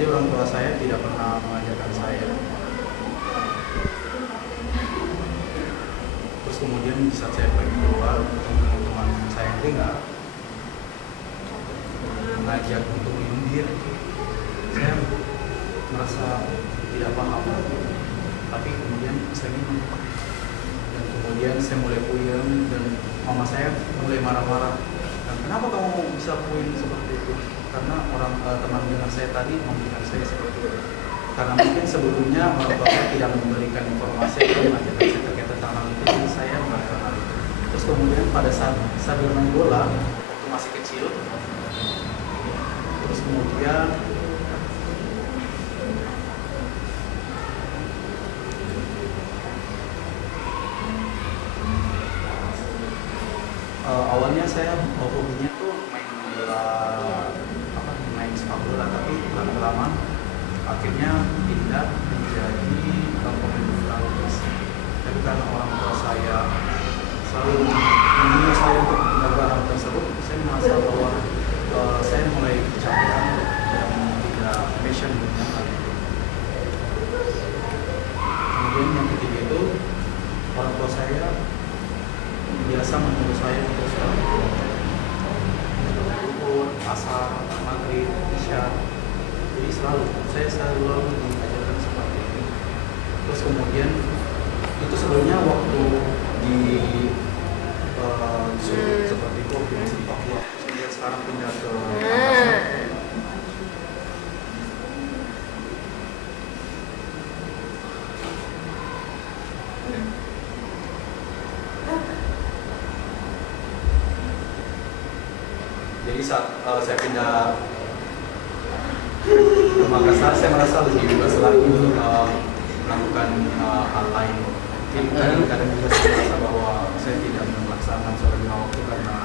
orang tua saya tidak pernah mengajarkan saya. Terus kemudian di saat saya pergi keluar, teman-teman saya yang dengar mengajak untuk minum bir, saya merasa tidak paham. Tapi kemudian saya minum, dan kemudian saya mulai puyeng dan mama saya mulai marah-marah. Dan kenapa kamu bisa puyeng seperti itu? Karena teman dengan saya tadi memberikan saya seperti itu. Karena mungkin sebelumnya orang tua saya tidak memberikan informasi atau mengajarkan saya terkait tentang hal itu, jadi saya melakukan hal itu. Terus kemudian pada saat saya bermain bola waktu masih kecil, terus kemudian awalnya saya hobinya tuh main bola, main sepak bola, tapi lama-lama akhirnya pindah menjadi pemain bola tangkis. Tapi karena orang tua saya selalu menyuruh saya untuk melakukan hal tersebut, saya merasa bahwa saya mulai kecapean dan tidak passion dengan hal itu. Kemudian yang ketiga itu, orang tua saya biasa menyuruh saya untuk selalu zuhur, asar, maghrib, isya. Jadi saya selalu diajarkan seperti itu. Terus kemudian itu sebelumnya waktu di seperti itu di Papua, kemudian sekarang pindah ke Makassar. Jadi saat saya pindah ke Makassar, saya merasa lebih bebas lagi untuk melakukan hal lain. Mungkin kadang-kadang juga saya merasa bahwa saya tidak melaksanakan sholat lima waktu karena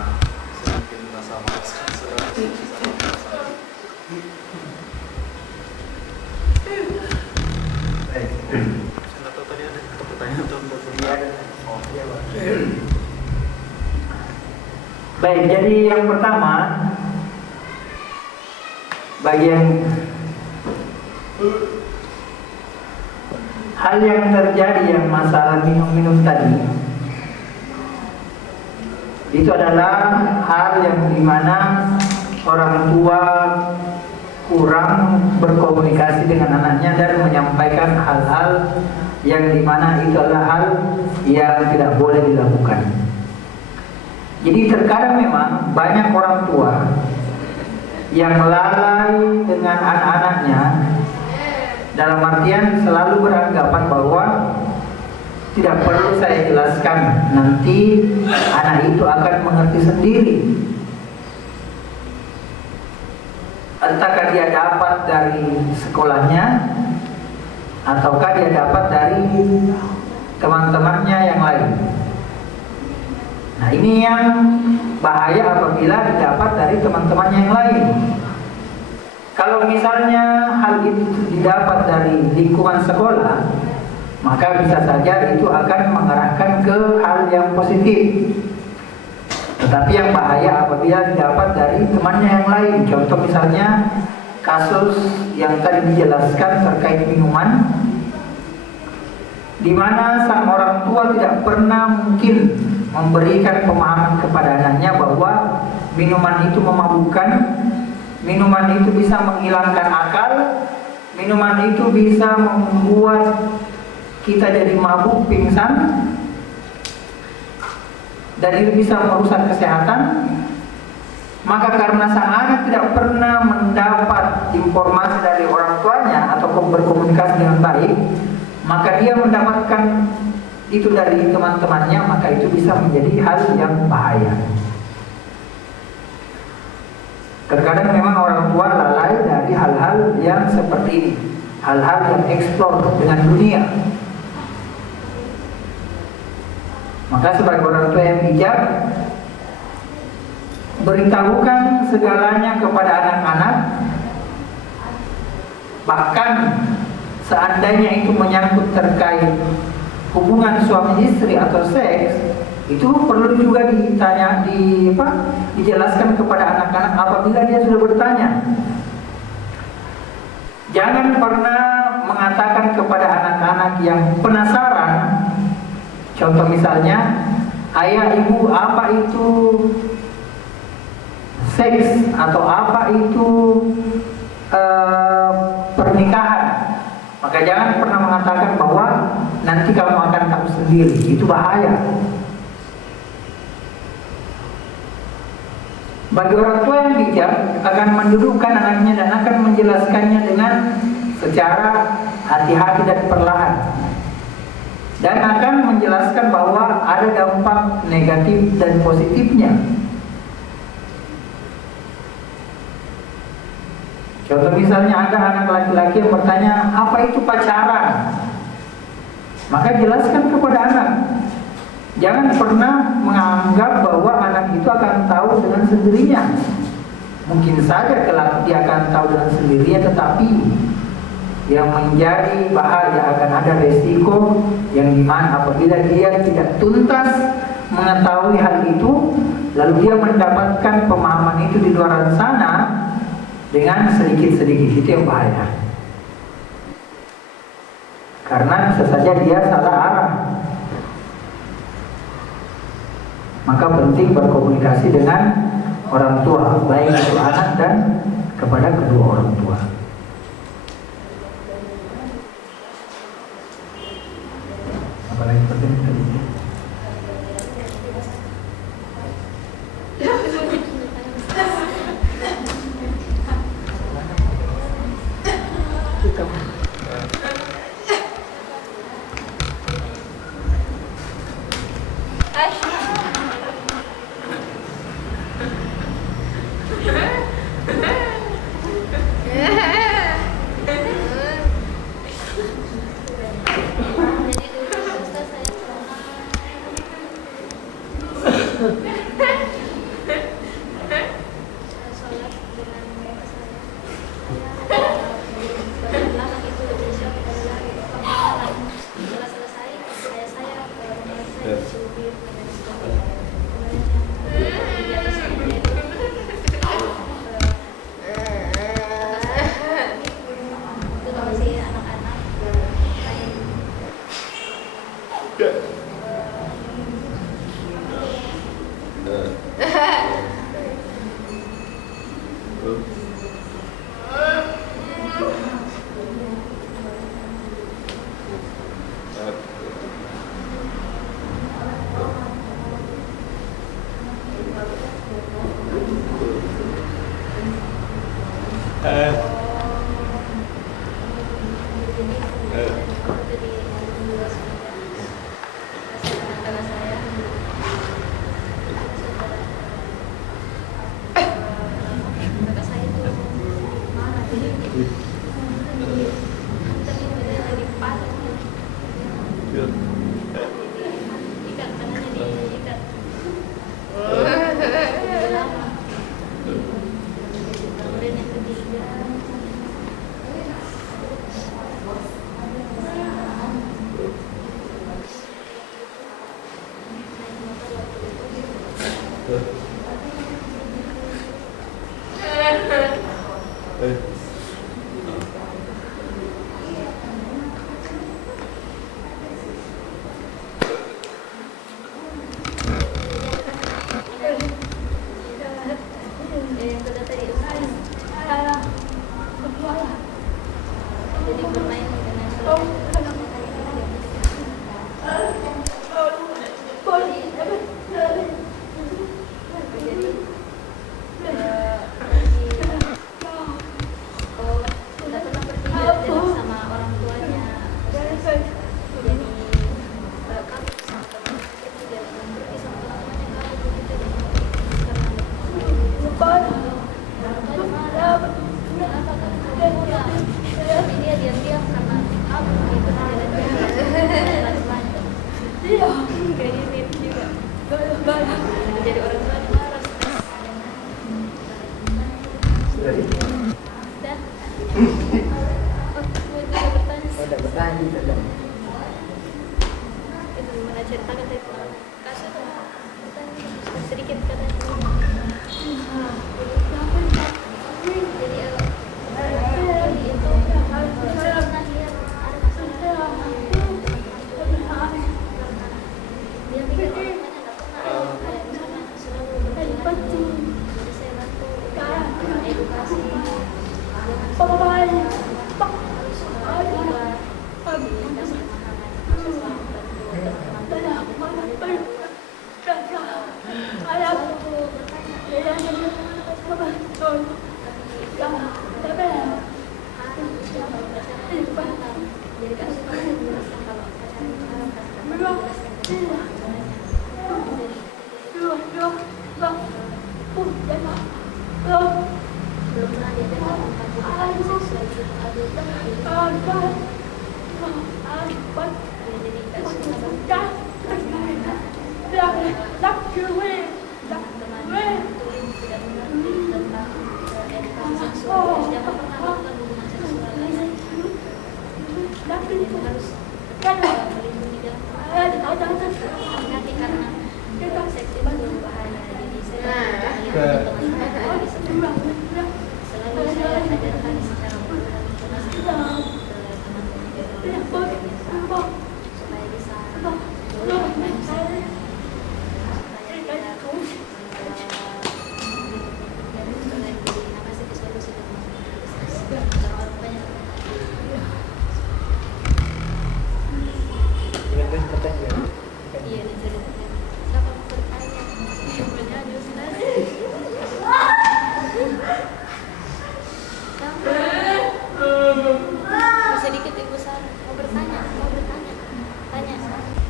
saya mungkin merasa malas. Saya nggak tahu tadi ada pertanyaan atau tidak. Baik, jadi yang pertama bagian hal yang terjadi yang masalah minum-minum tadi itu adalah hal yang dimana orang tua kurang berkomunikasi dengan anaknya dan menyampaikan hal-hal yang dimana itu adalah hal yang tidak boleh dilakukan. Jadi terkadang memang banyak orang tua yang lalai dengan anak-anaknya, dalam artian selalu beranggapan bahwa tidak perlu saya jelaskan, nanti anak itu akan mengerti sendiri. Entahkah dia dapat dari sekolahnya ataukah dia dapat dari teman-temannya yang lain. Nah, ini yang bahaya apabila didapat dari teman-temannya yang lain. Kalau misalnya hal itu didapat dari lingkungan sekolah, maka bisa saja itu akan mengarahkan ke hal yang positif. Tetapi yang bahaya apabila didapat dari temannya yang lain. Contoh misalnya kasus yang tadi dijelaskan terkait minuman, di mana sang orang tua tidak pernah mungkin memberikan pemahaman kepada anaknya bahwa minuman itu memabukkan, minuman itu bisa menghilangkan akal, minuman itu bisa membuat kita jadi mabuk, pingsan, dan itu bisa merusak kesehatan. Maka karena sang anak tidak pernah mendapat informasi dari orang tuanya atau berkomunikasi dengan baik, maka dia mendapatkan itu dari teman-temannya, maka itu bisa menjadi hal yang bahaya. Terkadang memang orang tua lalai dari hal-hal yang seperti ini, hal-hal yang eksplor dengan dunia. Maka sebagai orang tua yang bijak, beritahukan segalanya kepada anak-anak. Bahkan seandainya itu menyangkut terkait hubungan suami istri atau seks, itu perlu juga dijelaskan kepada anak-anak apabila dia sudah bertanya. Jangan pernah mengatakan kepada anak-anak yang penasaran, contoh misalnya, ayah ibu apa itu seks atau apa itu pernikahan. Maka jangan pernah mengatakan bahwa nanti kamu akan tahu sendiri, itu bahaya. Bagi orang tua yang bijak akan mendudukkan anaknya dan akan menjelaskannya dengan secara hati-hati dan perlahan, dan akan menjelaskan bahwa ada dampak negatif dan positifnya. Contoh misalnya ada anak laki-laki yang bertanya, apa itu pacaran? Maka jelaskan kepada anak. Jangan pernah menganggap bahwa anak itu akan tahu dengan sendirinya. Mungkin saja kelak dia akan tahu dengan sendirinya, tetapi yang menjadi bahaya akan ada resiko yang dimana apabila dia tidak tuntas mengetahui hal itu, lalu dia mendapatkan pemahaman itu di luar sana dengan sedikit-sedikit, itu yang bahaya. Karena bisa saja dia salah arah. Maka penting berkomunikasi dengan orang tua, baik itu anak dan kepada kedua orang tua. Apalagi penting tadi? Jadi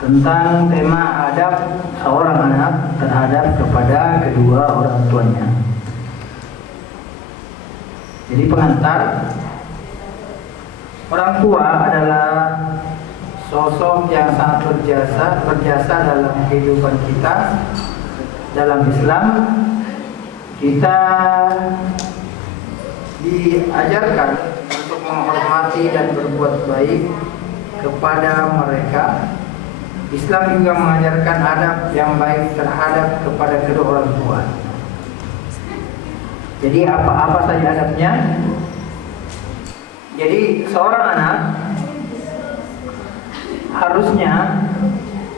Tentang tema adab seorang anak terhadap kepada kedua orang tuanya. Jadi pengantar, orang tua adalah sosok yang sangat berjasa dalam kehidupan kita. Dalam Islam kita diajarkan untuk menghormati dan berbuat baik kepada mereka. Islam juga mengajarkan adab yang baik terhadap kepada kedua orang tua. Jadi apa-apa saja adabnya. Jadi seorang anak harusnya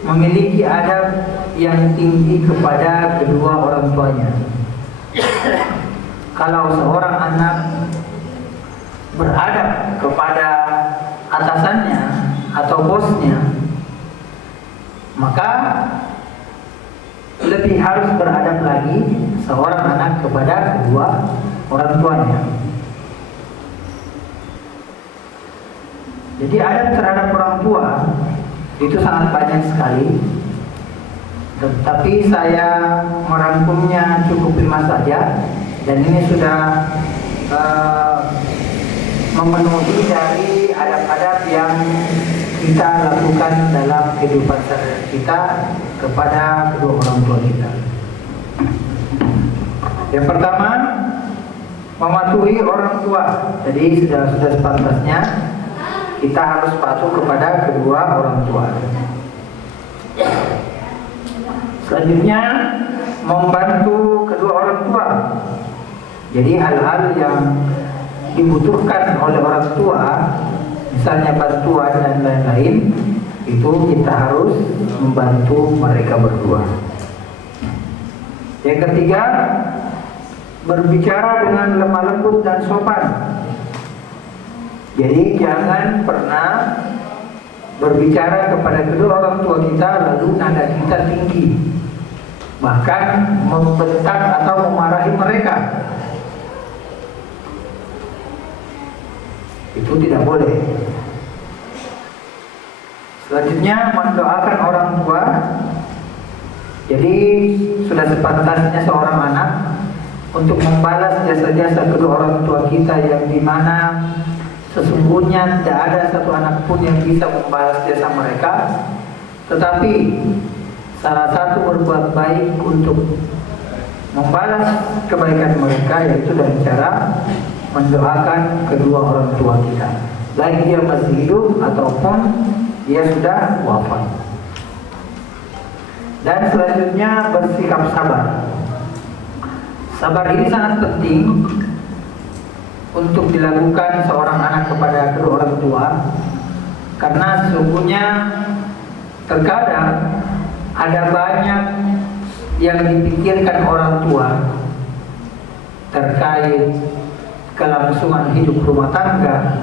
memiliki adab yang tinggi kepada kedua orang tuanya. Kalau seorang anak beradab kepada atasannya atau bosnya, maka lebih harus beradab lagi seorang anak kepada kedua orang tuanya. Jadi adab terhadap orang tua itu sangat banyak sekali, tetapi saya merangkumnya cukup 5 saja, dan ini sudah memenuhi dari adab-adab yang kita lakukan dalam kehidupan sehari-hari kita kepada kedua orang tua kita. Yang pertama, mematuhi orang tua. Jadi sudah sepantasnya kita harus patuh kepada kedua orang tua. Selanjutnya, membantu kedua orang tua. Jadi hal-hal yang dibutuhkan oleh orang tua, misalnya bantuan dan lain-lain, itu kita harus membantu mereka berdua. Yang ketiga, berbicara dengan lemah lembut dan sopan. Jadi jangan pernah berbicara kepada kedua orang tua kita lalu nada kita tinggi, bahkan membentak atau memarahi mereka. Itu tidak boleh. Selanjutnya, mendoakan orang tua. Jadi sudah sepantasnya seorang anak untuk membalas jasa-jasa kedua orang tua kita, yang dimana sesungguhnya tidak ada satu anak pun yang bisa membalas jasa mereka. Tetapi salah satu berbuat baik untuk membalas kebaikan mereka yaitu dengan cara mendoakan kedua orang tua kita, baik dia masih hidup ataupun dia sudah wafat. Dan selanjutnya, bersikap sabar. Sabar ini sangat penting untuk dilakukan seorang anak kepada kedua orang tua, karena sesungguhnya terkadang ada banyak yang dipikirkan orang tua terkait kelangsungan hidup rumah tangga,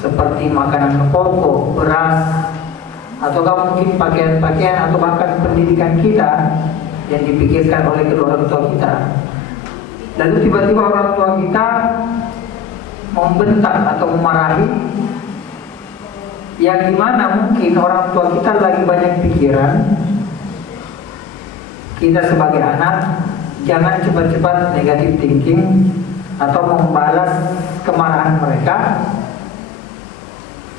seperti makanan pokok, beras, atau mungkin pakaian-pakaian, atau bahkan pendidikan kita yang dipikirkan oleh kedua orang tua kita. lalu tiba-tiba orang tua kita membentak atau memarahi, yang dimana mungkin orang tua kita lagi banyak pikiran. Kita sebagai anak jangan cepat-cepat negatif thinking atau membalas kemarahan mereka,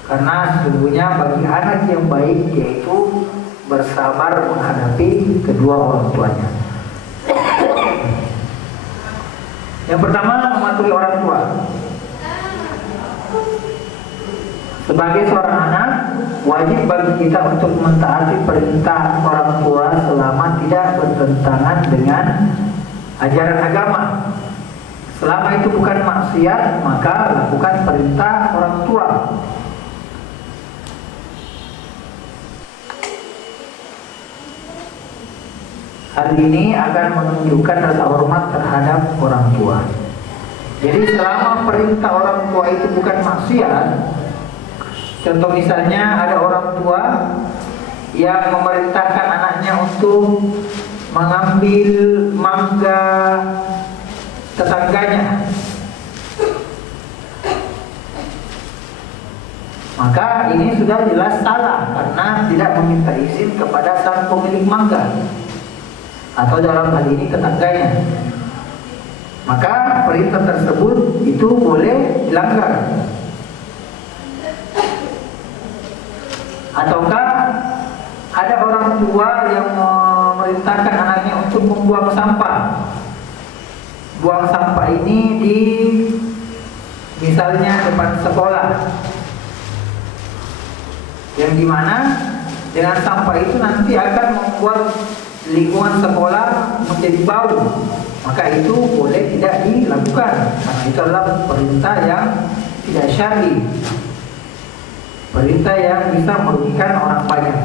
karena sesungguhnya bagi anak yang baik yaitu bersabar menghadapi kedua orang tuanya. Yang pertama, mematuhi orang tua. Sebagai seorang anak, wajib bagi kita untuk mentaati perintah orang tua selama tidak bertentangan dengan ajaran agama. Selama itu bukan maksiat, maka lakukan perintah orang tua. Hal ini akan menunjukkan rasa hormat terhadap orang tua. Jadi selama perintah orang tua itu bukan maksiat, contoh misalnya ada orang tua yang memerintahkan anaknya untuk mengambil mangga tetangganya, maka ini sudah jelas salah karena tidak meminta izin kepada sang pemilik mangga, atau dalam hal ini tetangganya. Maka perintah tersebut itu boleh dilanggar. Ataukah ada orang tua yang memerintahkan anaknya untuk membuang sampah. Buang sampah ini di misalnya depan sekolah, yang dimana dengan sampah itu nanti akan membuat lingkungan sekolah menjadi bau, maka itu boleh tidak dilakukan karena itu adalah perintah yang tidak syar'i, perintah yang bisa merugikan orang banyak.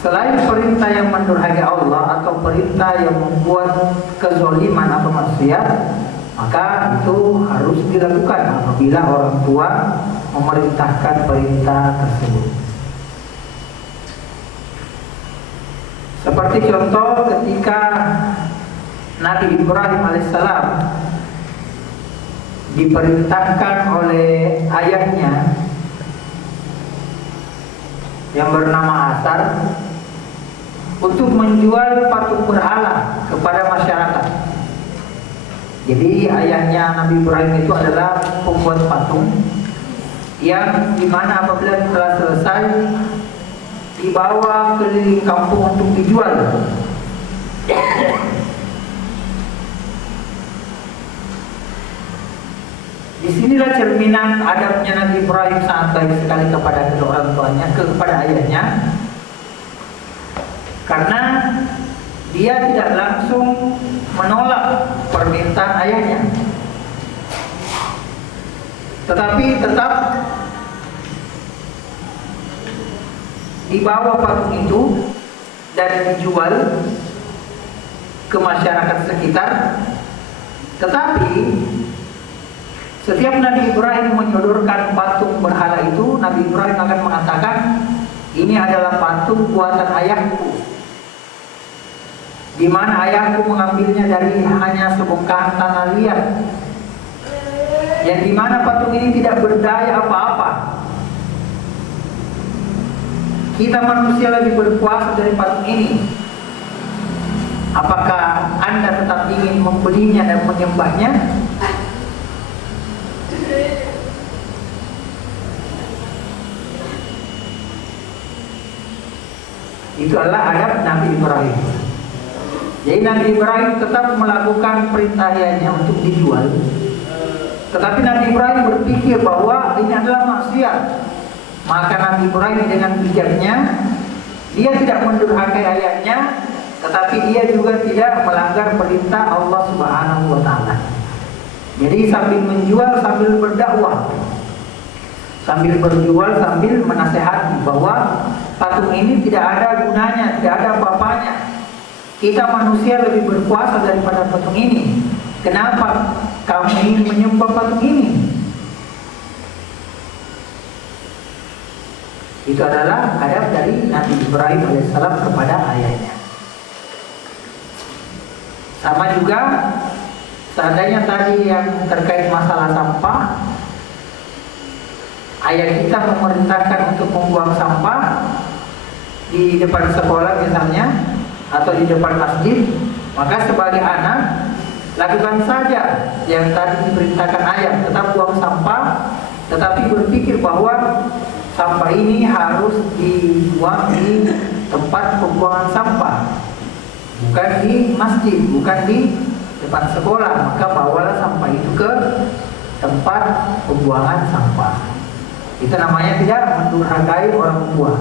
Selain perintah yang mendurhakai Allah atau perintah yang membuat kezaliman atau maksiat, maka itu harus dilakukan apabila orang tua memerintahkan perintah tersebut. Seperti contoh ketika Nabi Ibrahim alaihissalam diperintahkan oleh ayahnya yang bernama Azar untuk menjual patung berhala kepada masyarakat. Jadi ayahnya Nabi Ibrahim itu adalah pembuat patung yang dimana apabila telah selesai dibawa keliling kampung untuk dijual. Disinilah cerminan adabnya Nabi Ibrahim sangat baik sekali kepada kedua orang tuanya, kepada ayahnya, karena dia tidak langsung menolak permintaan ayahnya, tetapi tetap dibawa patung itu dan dijual ke masyarakat sekitar. Tetapi setiap Nabi Ibrahim menyodorkan patung berhala itu, Nabi Ibrahim akan mengatakan, ini adalah patung buatan ayahku, di mana ayahku mengambilnya dari hanya sebongkahan tanah liat, yang dimana patung ini tidak berdaya apa-apa. Kita manusia lebih berkuasa dari patung ini. Apakah Anda tetap ingin membelinya dan menyembahnya? Itu adalah adab Nabi Ibrahim. Jadi Nabi Ibrahim tetap melakukan perintah ayahnya untuk dijual, tetapi Nabi Ibrahim berpikir bahwa ini adalah maksiat. Maka Nabi Ibrahim dengan bijaknya, dia tidak mendurhakai ayahnya, tetapi dia juga tidak melanggar perintah Allah Subhanahu wa Ta'ala. Jadi sambil menjual, sambil berdakwah, sambil berjual, sambil menasehati bahwa patung ini tidak ada gunanya, tidak ada apa-apanya. Kita manusia lebih berkuasa daripada patung ini. Kenapa kamu ingin menyembah patung ini? Itu adalah adab dari Nabi Ibrahim alaihissalam kepada ayahnya. Sama juga seandainya tadi yang terkait masalah sampah, ayah kita memerintahkan untuk membuang sampah di depan sekolah misalnya, atau di depan masjid, maka sebagai anak lakukan saja yang tadi diperintahkan ayah, tetap buang sampah, tetapi berpikir bahwa sampah ini harus dibuang di tempat pembuangan sampah, bukan di masjid, bukan di depan sekolah. Maka bawalah sampah itu ke tempat pembuangan sampah. Itu namanya tidak mendurhakai orang tua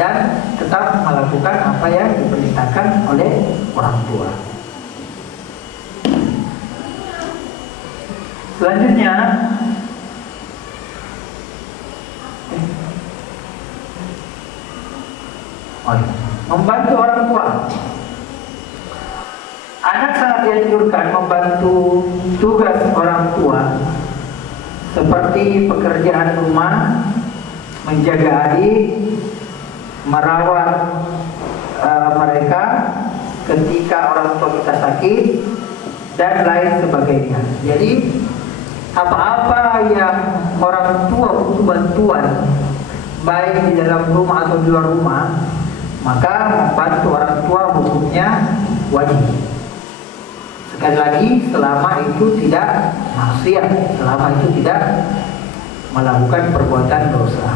dan tetap melakukan apa yang diperintahkan oleh orang tua. Selanjutnya, membantu orang tua. Anak sangat dianjurkan membantu tugas orang tua seperti pekerjaan rumah, menjaga adik, merawat mereka ketika orang tua kita sakit, dan lain sebagainya. Jadi apa-apa yang orang tua butuh bantuan, baik di dalam rumah atau di luar rumah, maka membantu orang tua hukumnya wajib. Sekali lagi, selama itu tidak maksiat, selama itu tidak melakukan perbuatan dosa.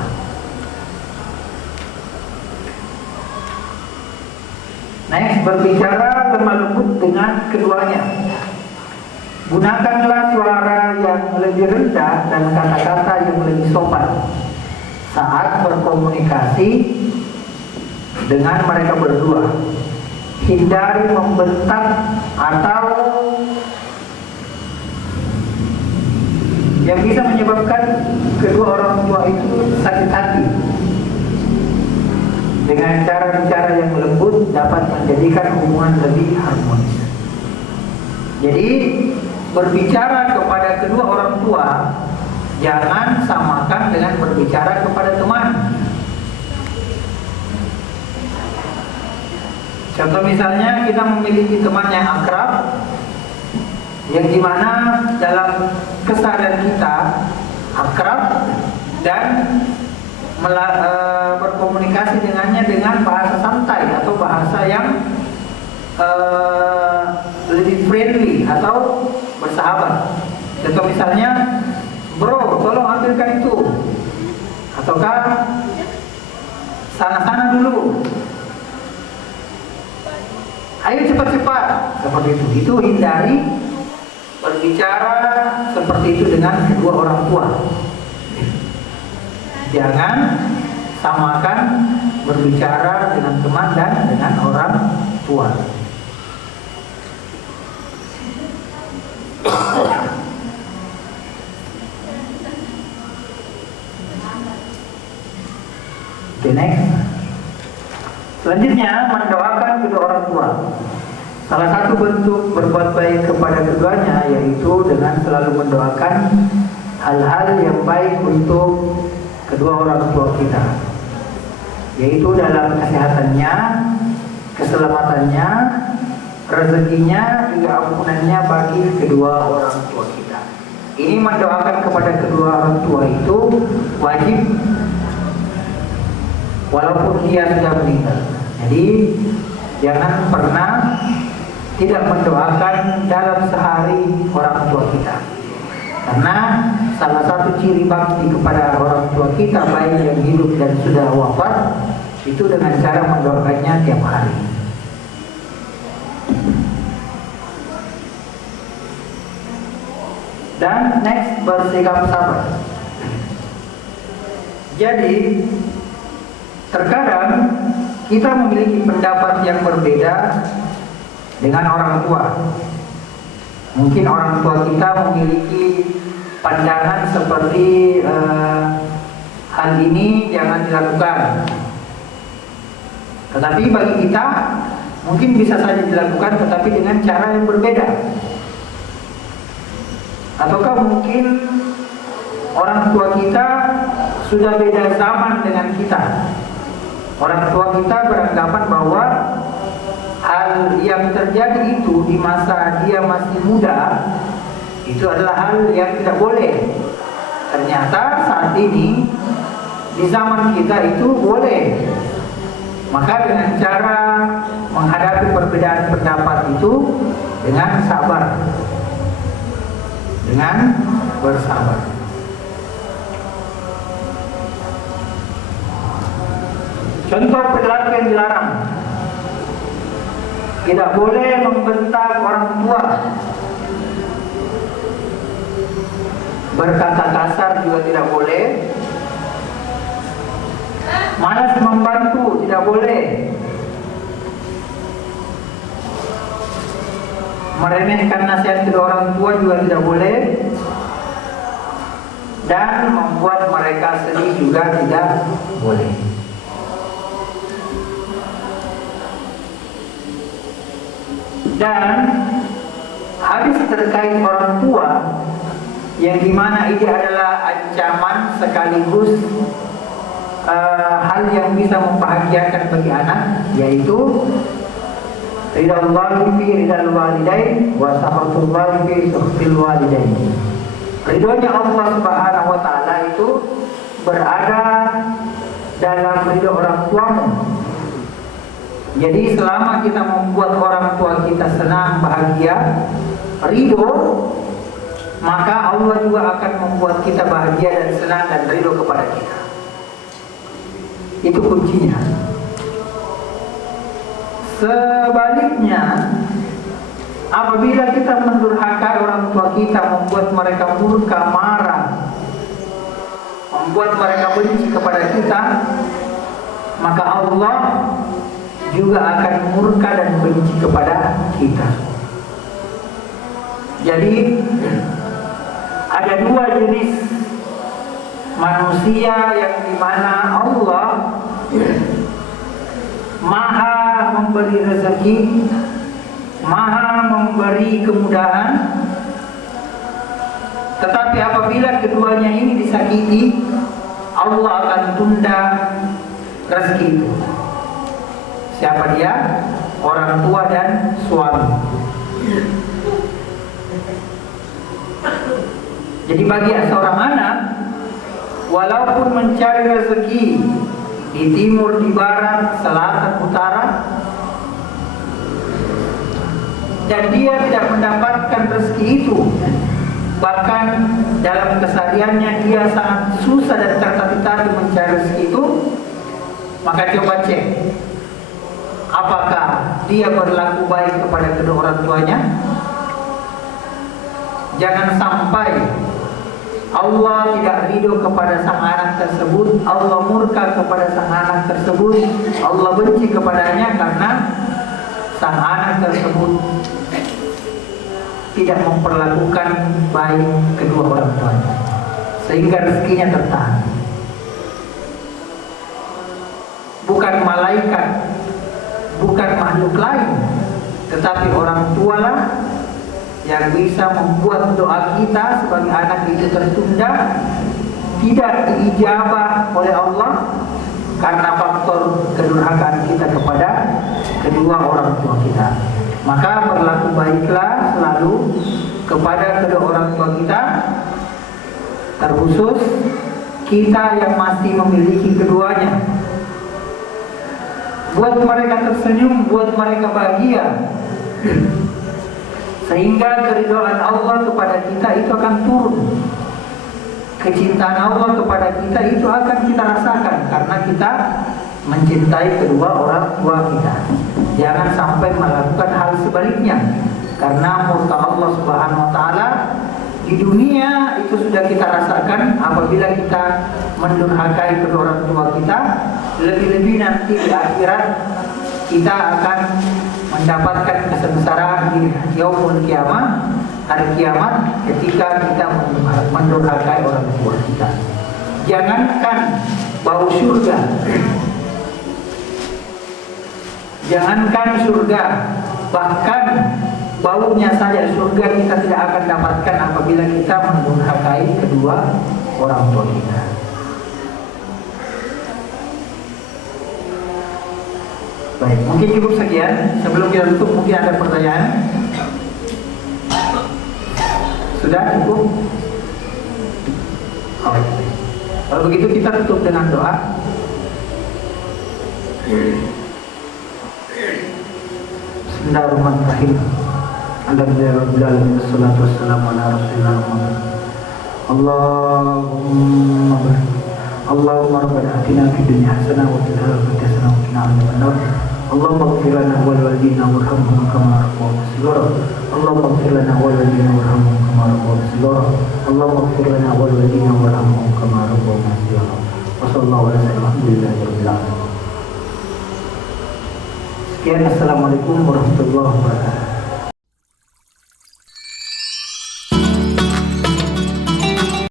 Next, berbicara lemah lembut dengan keduanya. Gunakanlah suara yang lebih rendah dan kata-kata yang lebih sopan saat berkomunikasi dengan mereka berdua. Hindari membentak atau yang bisa menyebabkan kedua orang tua itu sakit hati. Dengan cara-cara yang lembut dapat menjadikan hubungan lebih harmonis. Jadi berbicara kepada kedua orang tua jangan samakan dengan berbicara kepada teman. Contoh misalnya kita memiliki teman yang akrab, yang dimana dalam kesadaran kita akrab dan berkomunikasi dengannya dengan bahasa santai atau bahasa yang lebih friendly atau bersahabat. Contoh misalnya, bro, tolong ambilkan itu, ataukah sana-sana dulu, ayo cepat-cepat, seperti itu. Itu hindari berbicara seperti itu dengan kedua orang tua. Jangan samakan berbicara dengan teman dan dengan orang tua. Okay, next. Selanjutnya, mendoakan kedua orang tua. Salah satu bentuk berbuat baik kepada keduanya yaitu dengan selalu mendoakan hal-hal yang baik untuk kedua orang tua kita, yaitu dalam kesehatannya, keselamatannya, rezekinya, juga ampunannya bagi kedua orang tua kita. Ini mendoakan kepada kedua orang tua itu wajib walaupun dia sudah meninggal. Jadi jangan pernah tidak mendoakan dalam sehari orang tua kita, karena salah satu ciri bakti kepada orang tua kita baik yang hidup dan sudah wafat itu dengan cara mendoakannya tiap hari. Dan next, bersikap sabar. Jadi terkadang kita memiliki pendapat yang berbeda dengan orang tua. Mungkin orang tua kita memiliki pandangan seperti hal ini jangan dilakukan, tetapi bagi kita mungkin bisa saja dilakukan, tetapi dengan cara yang berbeda. Ataukah mungkin orang tua kita sudah beda zaman dengan kita. Orang tua kita beranggapan bahwa hal yang terjadi itu di masa dia masih muda itu adalah hal yang tidak boleh. Ternyata saat ini di zaman kita itu boleh. Maka dengan cara menghadapi perbedaan pendapat itu dengan sabar, dengan bersabar. Contoh perilaku yang dilarang: tidak boleh membentak orang tua, berkata kasar juga tidak boleh, malas membantu tidak boleh, meremehkan nasihat kedua orang tua juga tidak boleh, dan membuat mereka sedih juga tidak boleh. Dan hadis terkait orang tua yang dimana ini adalah ancaman sekaligus hal yang bisa membahagiakan bagi anak, yaitu ridallahi fi ridal walidain wa sakhatullahi fi sakhtil walidain. Ridhonya Allah Subhanahu wa taala itu berada dalam ridho orang tuamu. Jadi selama kita membuat orang tua kita senang, bahagia, ridho, maka Allah juga akan membuat kita bahagia dan senang dan ridho kepada kita. Itu kuncinya. Sebaliknya, apabila kita mendurhakai orang tua kita, membuat mereka murka, marah, membuat mereka benci kepada kita, maka Allah juga akan murka dan benci kepada kita. Jadi ada dua jenis manusia yang dimana Allah maha memberi rezeki, maha memberi kemudahan, tetapi apabila keduanya ini disakiti, Allah akan tunda rezeki itu. Siapa dia? Orang tua dan suami. Jadi bagi seorang anak, walaupun mencari rezeki di timur, di barat, selatan, utara, dan dia tidak mendapatkan rezeki itu, bahkan dalam kesehariannya dia sangat susah dan tertatih-tatih mencari rezeki itu, maka coba cek apakah dia berlaku baik kepada kedua orang tuanya. Jangan sampai Allah tidak ridho kepada sang anak tersebut, Allah murka kepada sang anak tersebut, Allah benci kepadanya karena sang anak tersebut tidak memperlakukan baik kedua orang tuanya, sehingga rezekinya tertahan. Bukan malaikat, bukan makhluk lain, tetapi orang tualah yang bisa membuat doa kita sebagai anak itu tertunda, tidak diijabah oleh Allah karena faktor kedurhakaan kita kepada kedua orang tua kita. Maka berlaku baiklah selalu kepada kedua orang tua kita, terkhusus kita yang masih memiliki keduanya. Buat mereka tersenyum, buat mereka bahagia, sehingga keridhaan Allah kepada kita itu akan turun. Kecintaan Allah kepada kita itu akan kita rasakan karena kita mencintai kedua orang tua kita. Jangan sampai melakukan hal sebaliknya, karena murka Allah Subhanahu wa taala di dunia itu sudah kita rasakan apabila kita mendurhakai kedua orang tua kita. Lebih-lebih nanti di akhirat kita akan mendapatkan kesengsaraan di yaumul kiamah, hari kiamat, ketika kita mendurhakai orang tua kita. Jangankan bau surga, jangankan surga, bahkan baunya saja surga kita tidak akan dapatkan apabila kita mendurhakai kedua orang tua kita. Baik, mungkin cukup sekian. Sebelum kita tutup, mungkin ada pertanyaan? Sudah cukup? Oke. Kalau begitu kita tutup dengan doa. Bismillahirrahmanirrahim. Alhamdulillahirabbil wassalatu wassalamu ala rasulillah Muhammad. Allahumma rabbana atina fid dunya hasanah wa fil akhirati hasanah wa qina adzabannar. Allahumma ighfir lana wal walidina warhamhum kama rabbayana shighara. Allahumma ighfir lana wal walidina warhamhum kama rabbayana shighara. Allahumma ighfir lana wal walidina warhamhum kama rabbayana shighara. Wa sallallahu ala sayyidina Alhamdulillahirabbil alamin. Sekian, assalamualaikum warahmatullahi wabarakatuh.